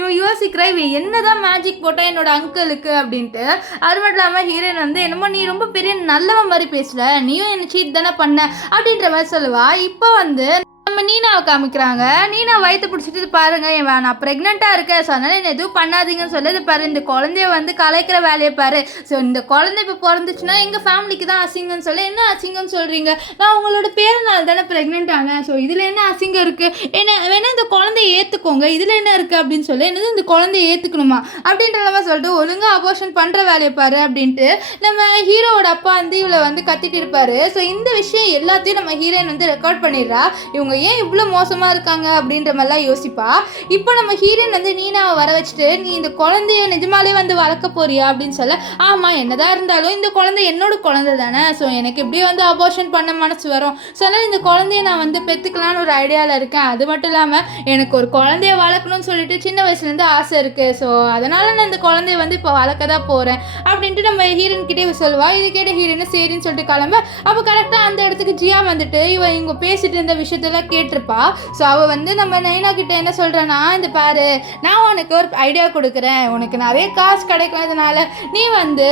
இவன் யோசிக்கிறா இவன் என்னதான் மேஜிக் போட்டால் என்னோட அங்கிளுக்கு அப்படின்ட்டு. அது மட்டும் இல்லாமல் ஹீரோயின் வந்து என்னமோ நீ ரொம்ப பெரிய நல்லவன் மாதிரி பேசல, நீயும் என்ன சீட் தானே பண்ண அப்படின்ற மாதிரி சொல்லுவா. இப்போ வந்து நம்ம நீனாவை காமிக்கிறாங்க. நீனா வயிற்று பிடிச்சிட்டு பாருங்க நான் ப்ரெக்னெண்ட்டாக இருக்கேன், ஸோ அதனால் என்ன எதுவும் பண்ணாதீங்கன்னு சொல்லி பாரு இந்த குழந்தைய வந்து கலைக்கிற வேலையை பாரு, ஸோ இந்த குழந்தை இப்போ பிறந்துச்சுன்னா எங்கள் ஃபேமிலிக்கு தான் அசிங்கன்னு சொல்ல, என்ன அசிங்கன்னு சொல்கிறீங்க, நான் உங்களோட பேரனால தானே ப்ரெக்னென்ட் ஆனேன், ஸோ இதில் என்ன அசிங்கம் இருக்குது, என்ன வேணால் இந்த குழந்தைய ஏற்றுக்கோங்க, இதில் என்ன இருக்குது அப்படின்னு சொல்லி என்னது இந்த குழந்தைய ஏற்றுக்கணுமா அப்படின்றலாம் சொல்லிட்டு ஒழுங்காக அபோர்ஷன் பண்ணுற வேலையை பாரு அப்படின்ட்டு நம்ம ஹீரோவோட அப்பா வந்து இவளை வந்து கத்திட்டு இருப்பார். ஸோ இந்த விஷயம் எல்லாத்தையும் நம்ம ஹீரோயின் வந்து ரெக்கார்ட் பண்ணிடுறா. இவங்க ஏன் இவ்வளோ மோசமாக இருக்காங்க அப்படின்ற மாதிரிலாம் யோசிப்பா. இப்போ நம்ம ஹீரோயின் வந்து நீனாவை வர வச்சுட்டு நீ இந்த குழந்தைய நிஜமாலே வந்து வளர்க்க போறியா அப்படின்னு சொல்ல, ஆமாம் என்னதான் இருந்தாலும் இந்த குழந்தை என்னோட குழந்தை தானே, ஸோ எனக்கு எப்படியும் வந்து அபோர்ஷன் பண்ண மனசு வரும், ஸோ அதனால் இந்த குழந்தைய நான் வந்து பெற்றுக்கலான்னு ஒரு ஐடியாவில் இருக்கேன், அது மட்டும் இல்லாமல் எனக்கு ஒரு குழந்தைய வளர்க்கணும்னு சொல்லிட்டு சின்ன வயசுலேருந்து ஆசை இருக்குது, ஸோ அதனால் நான் இந்த குழந்தைய வந்து இப்போ வளர்க்க தான் போகிறேன் அப்படின்ட்டு நம்ம ஹீரோயின் கிட்டே சொல்லுவா. இது கேட்ட ஹீரோயின் சரின்னு சொல்லிட்டு கிளம்ப. அப்போ கரெக்டாக அந்த இடத்துக்கு ஜியா வந்துட்டு இவங்க பேசிட்டு இருந்த விஷயத்தெல்லாம் கேட்டிருப்பா. ஸோ அவள் வந்து நம்ம நைனா கிட்ட என்ன சொல்கிறேன்னா, இந்த பாரு நான் உனக்கு ஒரு ஐடியா கொடுக்குறேன், உனக்கு நிறைய காசு கிடைக்கிறதுனால நீ வந்து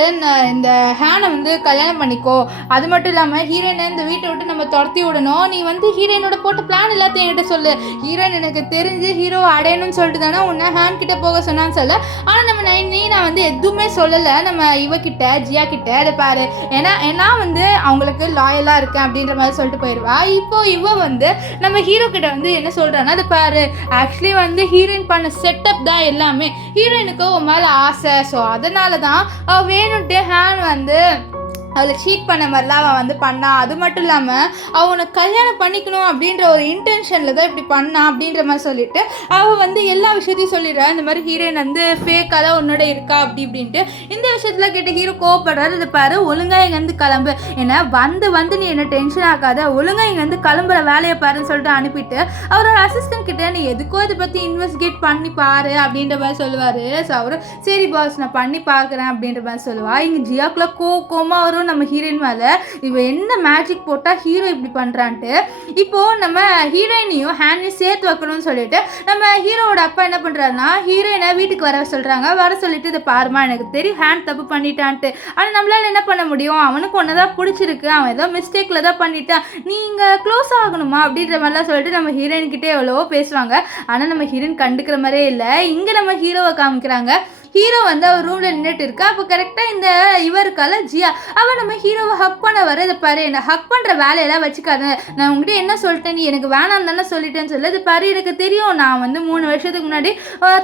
இந்த ஹேனை வந்து கல்யாணம் பண்ணிக்கோ, அது மட்டும் இல்லாமல் ஹீரோயினை இந்த வீட்டை விட்டு நம்ம துரத்தி விடணும், நீ வந்து ஹீரோயினோட போட்ட பிளான் எல்லாத்தையும் என்கிட்ட சொல்லு, ஹீரோயின் எனக்கு தெரிஞ்சு ஹீரோ அடையணும்னு சொல்லிட்டு தானே உன்னை ஹேன் கிட்ட போக சொன்னான்னு சொல்ல. ஆனால் நம்ம நான் வந்து எதுவுமே சொல்லலை நம்ம இவகிட்ட ஜியா கிட்ட, அதை பாரு ஏன்னா வந்து அவங்களுக்கு லாயலாக இருக்கேன் அப்படின்ற மாதிரி சொல்லிட்டு போயிடுவா. இப்போ இவ வந்து நம்ம ஹீரோ கிட்ட வந்து என்ன சொல்கிறான்னா, அது பாரு ஆக்சுவலி வந்து ஹீரோயின் பண்ண செட்டப் தான் எல்லாமே, ஹீரோயினுக்கு உன் மேலே ஆசை, ஸோ அதனால தான் வேணுன்ட்டு ஹேன் வந்து அதில் சீட் பண்ண மாதிரிலாம் அவன் வந்து பண்ணான். அது மட்டும் இல்லாமல் அவனை கல்யாணம் பண்ணிக்கணும் அப்படின்ற ஒரு இன்டென்ஷனில் தான் இப்படி பண்ணான் அப்படின்ற மாதிரி சொல்லிட்டு அவள் வந்து எல்லா விஷயத்தையும் சொல்லிடுறான். இந்த மாதிரி ஹீரோயின் வந்து ஃபேக்காக தான் உன்னோட இருக்கா அப்படி இப்படின்ட்டு. இந்த விஷயத்தில் கேட்ட ஹீரோ கோவப்படுறாரு. இது பாரு ஒழுங்காக இங்கே வந்து கிளம்பு, ஏன்னா வந்து நீ என்ன டென்ஷன் ஆகாத, ஒழுங்காக இங்கே வந்து கிளம்புற வேலையை பாருன்னு சொல்லிட்டு அனுப்பிட்டு அவரோட அசிஸ்டன்ட் கிட்ட நீ எதுக்கோ இதை பற்றி இன்வெஸ்டிகேட் பண்ணி பாரு அப்படின்ற மாதிரி சொல்லுவார். ஸோ அவரு சரி பாஸ் நான் பண்ணி பார்க்குறேன் அப்படின்ற மாதிரி சொல்லுவாள். இங்கே ஜியாக்குள்ள கோமா வரும் நம்ம ஹீரோயின் மேலே, இவ என்ன மேஜிக் போட்டால் ஹீரோ இப்படி பண்ணுறான்ட்டு. இப்போது நம்ம ஹீரோயினையும் ஹேண்டையும் சேர்த்து வைக்கணும்னு சொல்லிட்டு நம்ம ஹீரோவோட அப்பா என்ன பண்ணுறாருன்னா ஹீரோயினை வீட்டுக்கு வர சொல்கிறாங்க. வர சொல்லிட்டு இதை பாருமா எனக்கு தெரியும் ஹேண்ட் தப்பு பண்ணிட்டான்ட்டு, ஆனால் நம்மளால் என்ன பண்ண முடியும், அவனுக்கு ஒன்று தான் பிடிச்சிருக்கு, அவன் ஏதோ மிஸ்டேக்கில் தான் பண்ணிட்டான், நீங்கள் க்ளோஸ் ஆகணுமா அப்படின்ற மாதிரிலாம் சொல்லிட்டு நம்ம ஹீரோயின்கிட்டே எவ்வளவோ பேசுவாங்க. ஆனால் நம்ம ஹீரோயின் கண்டுக்கிற மாதிரியே இல்லை. இங்கே நம்ம ஹீரோவை காமிக்கிறாங்க. ஹீரோ வந்து அவர் ரூமில் நின்றுட்டு இருக்கா. அப்போ கரெக்டாக இந்த இவருக்கால ஜியா அவன் நம்ம ஹீரோவை ஹக் பண்ண வர, இதை பாரு என்ன ஹக் பண்ணுற வேலையெல்லாம் வச்சுக்காத, நான் உங்ககிட்ட என்ன சொல்லிட்டேன், நீ எனக்கு வேணாம் தானே சொல்லிட்டேன்னு சொல்லி, இது பாரு எனக்கு தெரியும் நான் வந்து 3 வருஷத்துக்கு முன்னாடி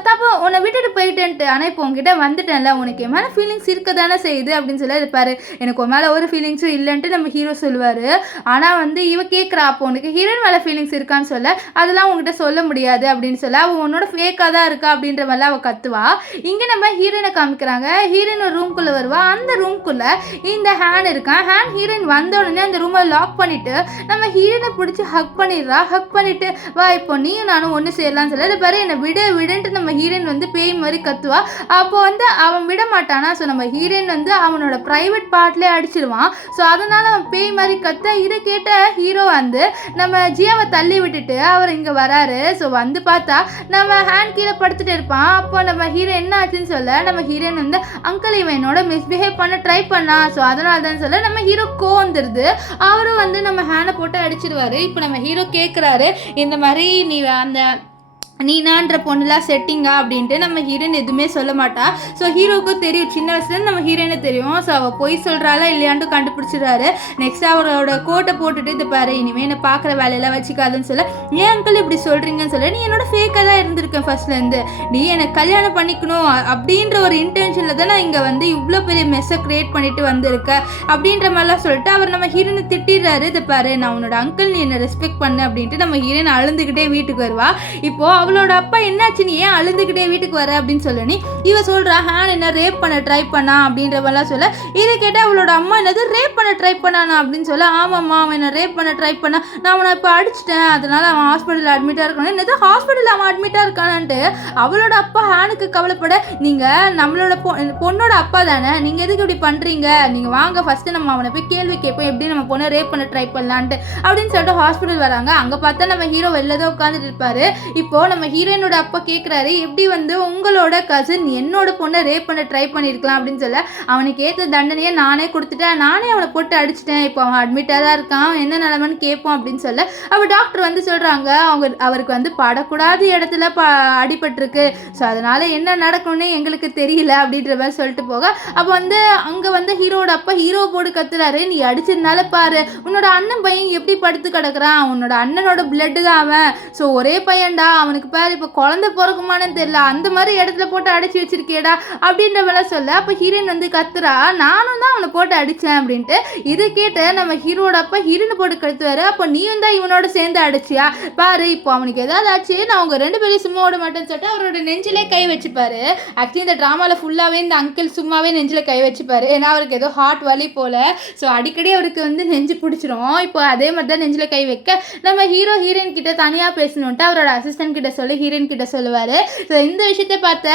தப்பா உன்னை விட்டுட்டு போயிட்டேன்ட்டு, ஆனால் இப்போ உங்ககிட்ட வந்துட்டேன்ல, உனக்கு என் மேலே ஃபீலிங்ஸ் இருக்க தானே செய்யுது அப்படின்னு சொல்லி, இது பாரு எனக்கு உன் மேலே ஒரு ஃபீலிங்ஸும் இல்லைன்ட்டு நம்ம ஹீரோ சொல்லுவார். ஆனால் வந்து இவ கேட்குறா அப்போ உனக்கு ஹீரோயின் மேலே ஃபீலிங்ஸ் இருக்கான்னு சொல்ல, அதெல்லாம் உங்ககிட்ட சொல்ல முடியாது அப்படின்னு சொல்ல, அவள் உன்னோட ஃபேக்காக தான் இருக்கா அப்படின்ற மாதிரிலாம் அவள் கத்துவா. இங்கே நம்ம ஹீரோயினை காமிக்கிறாங்க. ஹீரோயின் ஒரு ரூம்குள்ளே வருவா. அந்த ரூம்குள்ளே இந்த ஹேன் இருக்கான். ஹேன் ஹீரோயின் வந்த உடனே அந்த ரூமை லாக் பண்ணிட்டு நம்ம ஹீரோயினை பிடிச்சி ஹக் பண்ணிடுறா. ஹக் பண்ணிட்டு வா இப்போ நீயும் நானும் ஒன்று சேரலாம்னு சொல்ல, அது பாரு என்னை விடுன்ட்டு நம்ம ஹீரோயின் வந்து பேய் மாதிரி கத்துவா. அப்போ வந்து அவன் விட மாட்டானா. ஸோ நம்ம ஹீரோயின் வந்து அவனோட ப்ரைவேட் பார்ட்லேயே அடிச்சிடுவான். ஸோ அதனால் அவன் பேய் மாதிரி கத்த, இதை கேட்ட ஹீரோ வந்து நம்ம ஜியாவை தள்ளி விட்டுட்டு அவர் இங்கே வராரு. ஸோ வந்து பார்த்தா நம்ம ஹேண்ட் கீழே படுத்துட்டு இருப்பான். அப்போ நம்ம ஹீரோ என்ன ஆச்சுன்னு சொல்ல, நம்ம ஹீரோயின் வந்து அங்கிள் இவன் என்னோட மிஸ்பிஹேவ் பண்ண ட்ரை பண்ணா, ஸோ அதனால தான் சொல்ல நம்ம ஹீரோ வந்துடுது. அவரும் வந்து நம்ம ஹேண்டை போட்டு அடிச்சிடுவாரு. இப்போ நம்ம ஹீரோ கேட்குறாரு இந்த மாதிரி நீ அந்த நீனான்ற பொண்ணுலாம் செட்டிங்கா அப்படின்ட்டு. நம்ம ஹீரோயின் எதுவுமே சொல்ல மாட்டா. ஸோ ஹீரோவுக்கும் தெரியும், சின்ன வயசுலேருந்து நம்ம ஹீரோயினை தெரியும். ஸோ அவள் பொய் சொல்கிறாளா இல்லையான்ட்டு கண்டுபிடிச்சிடுறாரு. நெக்ஸ்ட் அவரோட கோட்டை போட்டுட்டு இது பாரு இனிமேல் என்னை பார்க்குற வேலையெல்லாம் வச்சுக்காதுன்னு சொல்ல, ஏன் அங்கிள் இப்படி சொல்கிறீங்கன்னு சொல்ல, நீ என்னோட ஃபேக்காக தான் இருந்திருக்கேன் ஃபர்ஸ்ட்லேருந்து, நீ என்னை கல்யாணம் பண்ணிக்கணும் அப்படின்ற ஒரு இன்டென்ஷனில் தான் நான் இங்கே வந்து இவ்வளோ பெரிய மெஸ்ஸை க்ரியேட் பண்ணிட்டு வந்திருக்க அப்படின்ற மாதிரிலாம் சொல்லிட்டு அவர் நம்ம ஹீரோயினை திட்டிடுறாரு. இது பாரு நான் உன்னோட அங்கிள், நீ என்னை ரெஸ்பெக்ட் பண்ணு அப்படின்ட்டு. நம்ம ஹீரோயின் அழுந்துக்கிட்டே வீட்டுக்கு வருவா. இப்போது அவளோட அப்பா என்னாச்சு நீ ஏன் அழுதுகிட்டே வீட்டுக்கு வர அப்படின்னு சொல்லி இவ சொல்றா ஹேன் என்ன ரேப் பண்ண ட்ரை பண்ணா அப்படின்ற மாதிரிலாம் சொல்ல, இதை கேட்டால் அவளோட அம்மா என்னது ரேப் பண்ண ட்ரை பண்ணானா அப்படின்னு சொல்ல, ஆமாம்மா அவன் என்ன ரேப் பண்ண ட்ரை பண்ணா, நான் அவனை இப்போ அடிச்சிட்டேன், அதனால அவன் ஹாஸ்பிட்டலில் அட்மிட்டாக இருக்கானு. என்னது ஹாஸ்பிட்டலில் அவன் அட்மிட்டாக இருக்கானான்ட்டு அவளோட அப்பா ஹேனுக்கு கவலைப்பட, நீங்கள் நம்மளோட பொண்ணோட அப்பா தானே, நீங்கள் எதுக்கு இப்படி பண்ணுறீங்க, நீங்கள் வாங்க ஃபஸ்ட்டு நம்ம அவனை போய் கேள்வி கேட்போம் எப்படி நம்ம பொண்ணை ரேப் பண்ண ட்ரை பண்ணலான்ட்டு அப்படின்னு சொல்லிட்டு ஹாஸ்பிட்டல் வராங்க. அங்கே பார்த்தா நம்ம ஹீரோ வெளிலதான் உட்காந்துட்டு இருப்பாரு. இப்போது நம்ம ஹீரோயினோட அப்பா கேட்குறாரு எப்படி வந்து உங்களோட கசின் என்னோட பொண்ணை ரேப் பண்ண ட்ரை பண்ணியிருக்கலாம் அப்படின்னு சொல்ல, அவனுக்கு ஏற்ற தண்டனையை நானே கொடுத்துட்டேன், நானே அவனை போட்டு அடிச்சிட்டேன், இப்போ அவன் அட்மிட்டாக தான் இருக்கான், என்ன நிலமன்னு கேட்போம் அப்படின்னு சொல்ல, அப்போ டாக்டர் வந்து சொல்கிறாங்க அவருக்கு வந்து படக்கூடாத இடத்துல அடிபட்டிருக்கு, ஸோ அதனால் என்ன நடக்கும்னு எங்களுக்கு தெரியல அப்படின்ற மாதிரி சொல்லிட்டு போக, அப்போ வந்து அங்கே வந்து ஹீரோட அப்பா ஹீரோவை போட்டு கத்துறாரு, நீ அடிச்சதுனால பாரு உன்னோட அண்ணன் பையன் எப்படி படுத்து கிடக்குறான், உன்னோட அண்ணனோட பிளட்டு தான் அவன், ஸோ ஒரே பையன்டா அவனுக்கு பாரு இப்போ குழந்தை பிறக்குமானு தெரியல, அந்த மாதிரி இடத்துல போட்டு அடிச்சு வச்சிருக்கேடா அப்படின்ற வேலை சொல்ல, அப்போ ஹீரோயின் வந்து கத்துறா நானும் தான் அவனை போட்டு அடித்தேன் அப்படின்ட்டு. இதை கேட்டு நம்ம ஹீரோட அப்பா ஹீரோனை போட்டு கத்துவாரு, அப்போ நீயும் தான் இவனோட சேர்ந்து அடிச்சியா பாரு, இப்போ அவனுக்கு ஏதாவது ஆச்சு நான் அவங்க 2 பேரையும் சும்மா விட மாட்டேன்னு சொல்லிட்டு அவரோட நெஞ்சிலே கை வச்சுப்பாரு. ஆக்சுவலி இந்த ட்ராமாவில் ஃபுல்லாகவே இந்த அங்கிள் சும்மாவே நெஞ்சில் கை வச்சுப்பாரு, ஏன்னா அவருக்கு ஏதோ ஹார்ட் வலி போல், ஸோ அடிக்கடி அவருக்கு வந்து நெஞ்சு பிடிச்சிரும். இப்போ அதே மாதிரி தான் நெஞ்சில் கை வைக்க நம்ம ஹீரோயின் கிட்ட தனியாக பேசணுன்ட்டு அவரோட அசிஸ்டன்ட் கிட்ட சொல்லி ஹீரோயின் கிட்ட சொல்லுவார். ஸோ இந்த விஷயத்தை பார்த்த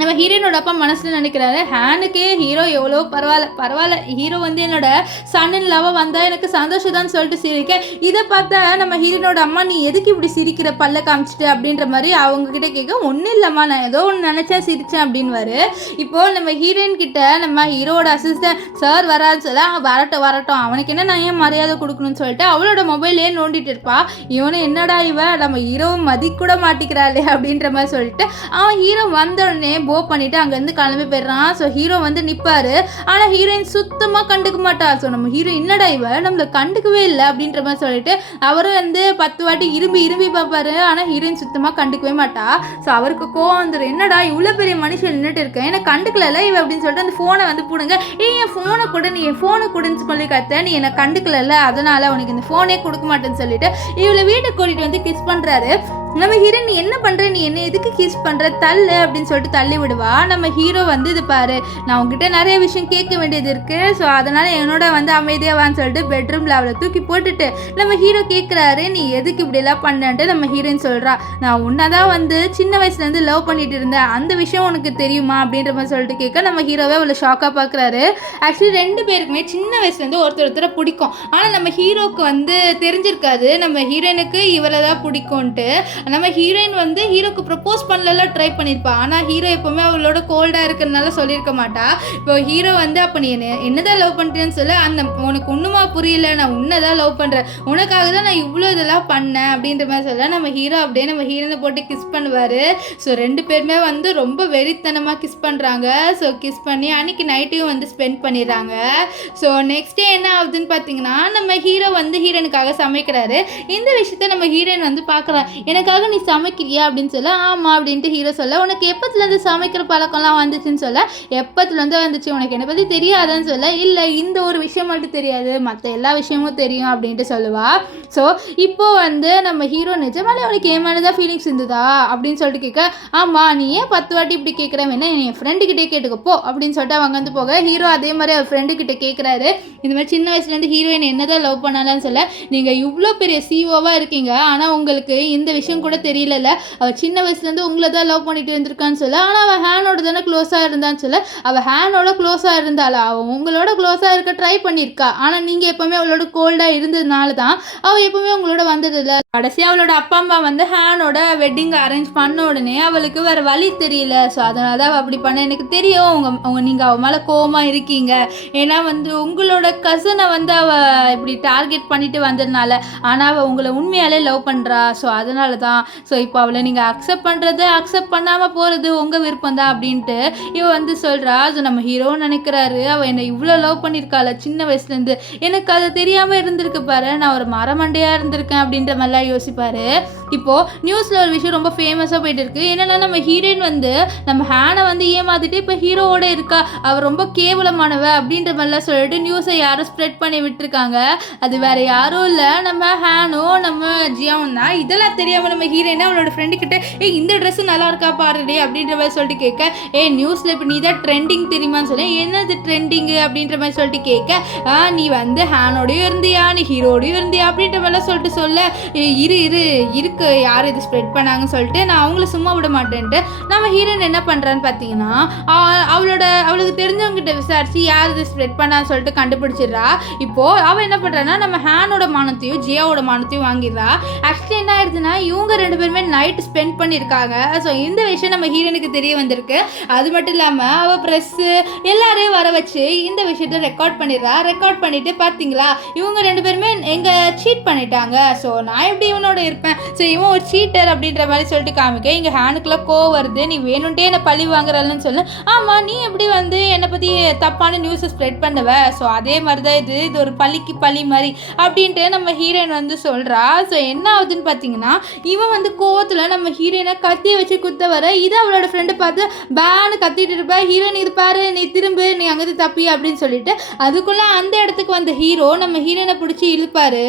நம்ம ஹீரோயினோட அப்பா மனசில் நினைக்கிறாரு, ஹேனுக்கே ஹீரோ எவ்வளோ பரவாயில்ல ஹீரோ வந்து என்னோட சன் லவ் வந்தால் எனக்கு சந்தோஷம் தான் சொல்லிட்டு சிரிக்க. இதை பார்த்தா நம்ம ஹீரோயினோட அம்மா, நீ எதுக்கு இப்படி சிரிக்கிற பல்ல காமிச்சிட்டு அப்படின்ற மாதிரி அவங்கக்கிட்ட கேட்க, ஒன்றும் இல்லைம்மா நான் ஏதோ ஒன்று நினச்சேன் சிரித்தேன் அப்படின்வாரு. இப்போது நம்ம ஹீரோயின் கிட்ட நம்ம ஹீரோட அசிஸ்டன்ட் சார் வரான்னு சொல்ல, வரட்டும் அவனுக்கு என்ன நான் ஏன் மரியாதை கொடுக்கணும்னு சொல்லிட்டு அவளோட மொபைலே நோண்டிட்டு இருப்பா. இவனு என்னடா இவன் நம்ம ஹீரோவை மதிக்கூட மாட்டிக்கிறாளே அப்படின்ற மாதிரி சொல்லிட்டு அவன் ஹீரோ வந்தோடனே போ பண்ணிட்டு அங்கேருந்து கிளம்பி போயிடுறான். ஸோ ஹீரோ வந்து நிற்பாரு, ஆனால் ஹீரோயின் சுத்தமாக கண்டுக்க மாட்டா. ஸோ நம்ம ஹீரோ என்னடா இவ நம்மளை கண்டுக்கவே இல்லை அப்படின்ற மாதிரி சொல்லிட்டு அவரும் வந்து 10 வாட்டி இரும்பி பார்ப்பாரு, ஆனால் ஹீரோயின் சுத்தமாக கண்டுக்கவே மாட்டா. ஸோ அவருக்கு கோவம் வந்துடும், என்னடா இவ்வளோ பெரிய மனுஷன் நின்றுட்டு இருக்கேன் எனக்கு கண்டுக்கல இவ அப்படின்னு சொல்லிட்டு அந்த ஃபோனை வந்து போடுங்க, என் ஃபோனை கொடு நீ என் ஃபோனை கொடுன்னு சொல்லி கத்த, நீ என்னை கண்டுக்கல அதனால உனக்கு இந்த ஃபோனே கொடுக்க மாட்டேன்னு சொல்லிட்டு இவளை வீட்டுக்கு கூட்டிகிட்டு வந்து கிஸ் பண்ணுறாரு. நம்ம ஹீரோயின், நீ என்ன பண்ணுற, நீ என்ன எதுக்கு கிஸ் பண்ணுற, தள்ளு அப்படின்னு சொல்லிட்டு தள்ளி விடுவா. நம்ம ஹீரோ வந்து இது பாரு, நான் உங்ககிட்ட நிறைய விஷயம் கேட்க வேண்டியது இருக்குது, ஸோ அதனால் என்னோட வந்து அமைதியாவான்னு சொல்லிட்டு பெட்ரூமில் அவளை தூக்கி போட்டுட்டு நம்ம ஹீரோ கேட்குறாரு, நீ எதுக்கு இப்படிலாம் பண்ணன்ட்டு. நம்ம ஹீரோயின் சொல்கிறா, நான் உன்னை தான் வந்து சின்ன வயசுலேருந்து லவ் பண்ணிட்டு இருந்தேன், அந்த விஷயம் உனக்கு தெரியுமா அப்படின்ற மாதிரி சொல்லிட்டு கேட்க நம்ம ஹீரோவே அவளை ஷாக்காக பார்க்குறாரு. ஆக்சுவலி 2 பேருக்குமே சின்ன வயசுலேருந்து ஒருத்தரை பிடிக்கும், ஆனால் நம்ம ஹீரோவுக்கு வந்து தெரிஞ்சிருக்காது நம்ம ஹீரோயினுக்கு இவரை தான் பிடிக்கும்ன்ட்டு. நம்ம ஹீரோயின் வந்து ஹீரோக்கு ப்ரப்போஸ் பண்ணலாம் ட்ரை பண்ணியிருப்பா, ஆனால் ஹீரோ எப்போவுமே அவளோட கோல்டாக இருக்கிறதுனால சொல்லியிருக்க மாட்டா. இப்போ ஹீரோ வந்து அப்போ நீ என்னதான் லவ் பண்ணுறேன்னு சொல்ல, அந்த உனக்கு ஒன்றுமா புரியல, நான் உன்னை தான் லவ் பண்ணுறேன், உனக்காக தான் நான் இவ்வளோ இதெல்லாம் பண்ணேன் அப்படின்ற மாதிரி சொல்ல நம்ம ஹீரோ அப்படியே நம்ம ஹீரோனை போட்டு கிஸ் பண்ணுவார். ஸோ 2 பேருமே வந்து ரொம்ப வெறித்தனமாக கிஸ் பண்ணுறாங்க. ஸோ கிஸ் பண்ணி அன்றைக்கி நைட்டையும் வந்து ஸ்பெண்ட் பண்ணிடுறாங்க. ஸோ நெக்ஸ்ட் டே என்ன ஆகுதுன்னு பார்த்தீங்கன்னா, நம்ம ஹீரோ வந்து ஹீரோனுக்காக சமைக்கிறாரு. இந்த விஷயத்த நம்ம ஹீரோயின் வந்து பார்க்குறான், எனக்காக நீ சமைக்கிறியா அப்படின்னு சொல்ல, ஆமாம் அப்படின்ட்டு ஹீரோ சொல்ல, உனக்கு எப்பத்துலேருந்து சமைக்கிற பழக்கம்லாம் வந்துச்சுன்னு சொல்ல, எப்பத்துலேருந்து வந்துச்சு, உனக்கு என்னை பற்றி தெரியாதான்னு சொல்ல, இல்லை இந்த ஒரு விஷயம் மட்டும் தெரியாது மற்ற எல்லா விஷயமும் தெரியும் அப்படின்ட்டு சொல்லுவா. ஸோ இப்போ வந்து நம்ம ஹீரோ, நிஜமாலே உனக்கு ஏமானதான் ஃபீலிங்ஸ் இருந்ததா அப்படின்னு சொல்லிட்டு கேட்க, ஆமாம் நீ ஏன் 10 வாட்டி இப்படி கேட்குறேன், வேணா என் ஃப்ரெண்டுக்கிட்டே கேட்டுக்கப்போ அப்படின்னு சொல்லிட்டு அவங்க வந்து போக ஹீரோ அதே மாதிரி அவர் ஃப்ரெண்டுக்கிட்ட கேட்குறாரு, இந்த மாதிரி சின்ன வயசுலேருந்து ஹீரோயின் என்னதான் லவ் பண்ணலான்னு சொல்ல, நீங்கள் இவ்வளோ பெரிய சிஓவாக இருக்கீங்க ஆனால் உங்களுக்கு இந்த விஷயம் கூட தெரியல, அவள் சின்ன வயசுலேருந்து உங்களை தான் லவ் பண்ணிட்டு இருந்திருக்கான்னு சொல்ல, ஆனால் அவள் ஹேனோட தானே க்ளோஸாக இருந்தான்னு சொல்ல, அவள் ஹேனோட க்ளோஸாக இருந்தாளா, அவள் உங்களோட க்ளோஸாக இருக்க ட்ரை பண்ணியிருக்கா, ஆனால் நீங்கள் எப்போவுமே அவளோட கோல்டாக இருந்ததுனால தான் அவள் எப்போவுமே உங்களோட வந்ததில்லை. கடைசியாக அவளோட அப்பா அம்மா வந்து ஹேனோட வெட்டிங் அரேஞ்ச் பண்ண உடனே அவளுக்கு வேறு வழி தெரியல, ஸோ அதனால தான் அவள் அப்படி பண்ண, எனக்கு தெரியும் நீங்கள் அவள் மேலே கோவமாக இருக்கீங்க, ஏன்னா வந்து உங்களோட கசனை வந்து அவள் இப்படி டார்கெட் பண்ணிட்டு வந்ததுனால, ஆனால் அவள் உங்களை உண்மையாலே லவ் பண்ணுறா, ஸோ அதனால தான். ஸோ இப்போ அவளை நீங்கள் அக்செப்ட் பண்ணுறது அக்செப்ட் பண்ணாமல் போகிறது உங்கள் விருப்பம் தான் அப்படின்ட்டு இவ வந்து சொல்கிறா. ஸோ நம்ம ஹீரோ நினைக்கிறாரு, அவள் என்னை இவ்வளோ லவ் பண்ணியிருக்காள் சின்ன வயசுலேருந்து, எனக்கு அது தெரியாமல் இருந்திருக்கு பாரு, நான் ஒரு மரமண்டையாக இருந்திருக்கேன் அப்படின்ற மாதிரிலாம் யோசிப்பார். இப்போது நியூஸில் ஒரு விஷயம் ரொம்ப ஃபேமஸாக போயிட்டு இருக்கு, என்னென்னா நம்ம ஹீரோயின் வந்து நம்ம ஹேனை வந்து ஏமாற்றிட்டு இப்போ ஹீரோவோட இருக்கா, அவள் ரொம்ப கேவலமானவ அப்படின்ற மாதிரிலாம் சொல்லிட்டு நியூஸை யாரும் ஸ்ப்ரெட் பண்ணி விட்டுருக்காங்க. அது வேறு யாரும் இல்லை, நம்ம ஹேனோ நம்ம ஜியாவும் தான். இதெல்லாம் தெரியாமல் நம்ம ஹீரோயினா அவளோட ஃப்ரெண்டுக்கிட்ட, இந்த ட்ரெஸ்ஸு நல்லா இருக்கா பாருடே அப்படின்ற மாதிரி சொல்லிட்டு கேட்க, நியூஸில் இப்போ நீ தான் ட்ரெண்டிங் தெரியுமான்னு சொல்ல, என்னது ட்ரெண்டிங்கு அப்படின்ற மாதிரி சொல்லிட்டு கேட்க, நீ வந்து ஹேனோடையும் இருந்தியா நீ ஹீரோடையும் இருந்தியா அப்படின்ற மாதிரிலாம் சொல்லிட்டு சொல்ல, இருக்கு யார் இது ஸ்ப்ரெட் பண்ணாங்கன்னு சொல்லிட்டு நான் அவங்கள சும்மா விட மாட்டேன்ட்டு நம்ம ஹீரோயின் என்ன பண்ணுறான்னு பார்த்தீங்கன்னா, அவளுக்கு தெரிஞ்சவங்ககிட்ட விசாரிச்சு யார் இது ஸ்ப்ரெட் பண்ணான்னு சொல்லிட்டு கண்டுபிடிச்சிடுறா. இப்போது அவள் என்ன பண்ணுறான்னா நம்ம ஹேனோட மானத்தையும் ஜியாவோட மானத்தையும் வாங்கிடுறா. ஆக்சுவலி என்ன ஆயிடுச்சுன்னா, இவங்க 2 பேருமே நைட் ஸ்பெண்ட் பண்ணியிருக்காங்க. ஸோ இந்த விஷயம் நம்ம ஹீரோனுக்கு தெரிய வந்திருக்கு. அது மட்டும் இல்லாமல் அவள் ப்ரெஸ்ஸு எல்லாரையும் வர வச்சு இந்த விஷயத்தை ரெக்கார்ட் பண்ணிடுறா. ரெக்கார்ட் பண்ணிவிட்டு பார்த்தீங்களா இவங்க 2 பேருமே எங்கே சீட் பண்ணிட்டாங்க, ஸோ நான் எப்படி இவனோட இருப்பேன், ஸோ இவன் ஒரு சீட்டர் அப்படின்ற மாதிரி சொல்லிட்டு காமிக்க, இங்கே ஹேனுக்குலாம் கோவம் வருது, நீ வேணுன்ட்டே என்னை பழி வாங்குறாள்னு சொல்ல, ஆமாம் நீ எப்படி வந்து என்னை பற்றி தப்பான நியூஸை ஸ்ப்ரெட் பண்ணுவ, ஸோ அதே மாதிரி தான் இது ஒரு பழிக்கு பழி மாதிரி அப்படின்ட்டு நம்ம ஹீரோயின் வந்து சொல்கிறா. ஸோ என்ன ஆகுதுன்னு பார்த்தீங்கன்னா, இவன் வந்து கோவத்தில் நம்ம ஹீரோயினை கத்தியை வச்சு குத்த வர, இதை அவளோட ஃப்ரெண்டு பார்த்து பேனு கத்திட்டு இருப்பா, ஹீரோயின் இருப்பாரு நீ திரும்பு நீ அங்கேருந்து தப்பி அப்படின்னு சொல்லிட்டு, அதுக்குள்ளே அந்த இடத்துக்கு வந்த ஹீரோ நம்ம ஹீரோயினை பிடிச்சி இழுப்பாரு.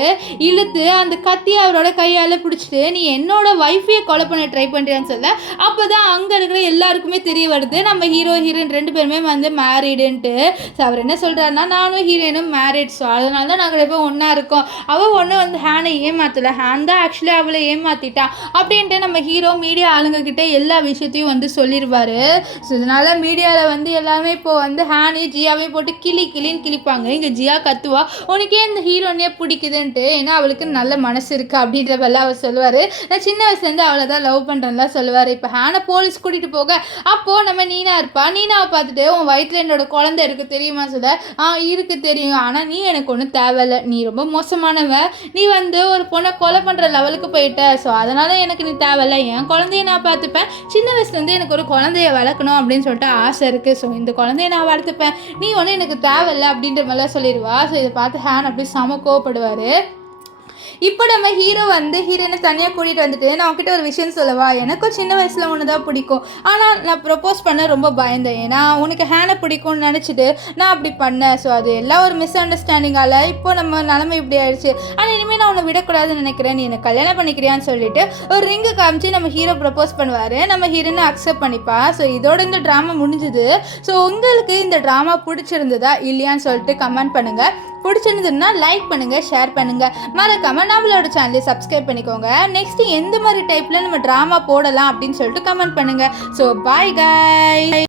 இழுத்து அந்த கத்தியை அவரோட கையால் பிடிச்சிட்டு நீ என்னோட ஒய்ஃபையை கொலை பண்ண ட்ரை பண்ணுறியான்னு சொல்ல, அப்போ தான் அங்கே இருக்கிற எல்லாருக்குமே தெரிய வருது நம்ம ஹீரோ ஹீரோயின் 2 பேருமே வந்து மேரீடுன்ட்டு. ஸோ அவர் என்ன சொல்கிறாருன்னா, நானும் ஹீரோயினும் மேரிட், ஸோ அதனால தான் நாங்கள் இப்போ ஒன்றா இருக்கோம். அவள் ஒன்றும் வந்து ஹேனை ஏமாற்றலை, ஹேன் தான் ஆக்சுவலி அவளை ஏமாற்றிட்டான் அப்படின்ட்டு நம்ம ஹீரோ மீடியா ஆளுங்கக்கிட்ட எல்லா விஷயத்தையும் வந்து சொல்லிடுவார். ஸோ இதனால் மீடியாவில் வந்து எல்லாமே இப்போது வந்து ஹேனையும் ஜியாவையும் போட்டு கிளின்னு கிளிப்பாங்க. இங்கே ஜியா கத்துவா, உனக்கே இந்த ஹீரோனையே பிடிக்குதுன்ட்டு, ஏன்னா அவளுக்கு நல்ல மனசு இருக்குது அப்படின்றவெல்லாம் அவர் சொல்லுவார். நான் சின்ன வயசுலேருந்து அவளை தான் லவ் பண்ணுறேன்லாம் சொல்லுவார். இப்போ ஹேனை போலீஸ் கூட்டிகிட்டு போக அப்போது நம்ம நீனா இருப்பா, நீனாவை பார்த்துட்டு உன் வயிற்றில் என்னோட குழந்தை இருக்குது தெரியுமா சொல்ல, இருக்குது தெரியும், ஆனால் நீ எனக்கு ஒன்றும் தேவையில்லை, நீ ரொம்ப மோசமானவ, நீ வந்து ஒரு பொண்ணை கொலை பண்ணுற லெவலுக்கு போயிட்ட, ஸோ அதனால் எனக்கு நீ தேவையில்லை, என் குழந்தைய நான் பார்த்துப்பேன், சின்ன வயசுலேருந்து எனக்கு ஒரு குழந்தைய வளர்க்கணும் அப்படின்னு சொல்லிட்டு ஆசை இருக்குது, ஸோ இந்த குழந்தைய நான் வளர்த்துப்பேன், நீ ஒன்றும் எனக்கு தேவையில்லை அப்படின்ற மாதிரிலாம் சொல்லிடுவா. ஸோ இதை பார்த்து ஹேன் அப்படி செம கோவப்படுவார். இப்போ நம்ம ஹீரோ வந்து ஹீரோயினை தனியாக கூட்டிகிட்டு வந்துட்டு, நான் உங்ககிட்ட ஒரு விஷயம் சொல்லவா, எனக்கும் சின்ன வயசில் ஒன்று தான் பிடிக்கும், ஆனால் நான் ப்ரப்போஸ் பண்ண ரொம்ப பயந்தேன், ஏன்னா உனக்கு ஹேனை பிடிக்கும்னு நினச்சிட்டு நான் அப்படி பண்ணேன், ஸோ அது எல்லாம் ஒரு மிஸ் அண்டர்ஸ்டாண்டிங்கால் இப்போ நம்ம நிலைமை இப்படி ஆயிடுச்சு, ஆனால் இனிமேல் நான் உன்னை விடக்கூடாதுன்னு நினைக்கிறேன், நீ என்னை கல்யாணம் பண்ணிக்கிறியான்னு சொல்லிட்டு ஒரு ரிங்கு காமிச்சு நம்ம ஹீரோ ப்ரப்போஸ் பண்ணுவார். நம்ம ஹீரோயினை அக்செப்ட் பண்ணிப்பா. ஸோ இதோட இந்த ட்ராமா முடிஞ்சுது. ஸோ உங்களுக்கு இந்த ட்ராமா பிடிச்சிருந்ததா இல்லையான்னு சொல்லிட்டு கமெண்ட் பண்ணுங்கள். பிடிச்சிருந்ததுன்னா லைக் பண்ணுங்கள், ஷேர் பண்ணுங்கள், மறக்காமல் நம்மளோட சேனலை சப்ஸ்கிரைப் பண்ணிக்கோங்க. நெக்ஸ்ட்டு எந்த மாதிரி டைப்பில் நம்ம ட்ராமா போடலாம் அப்படின்னு சொல்லிட்டு கமெண்ட் பண்ணுங்கள். ஸோ பாய் காய்.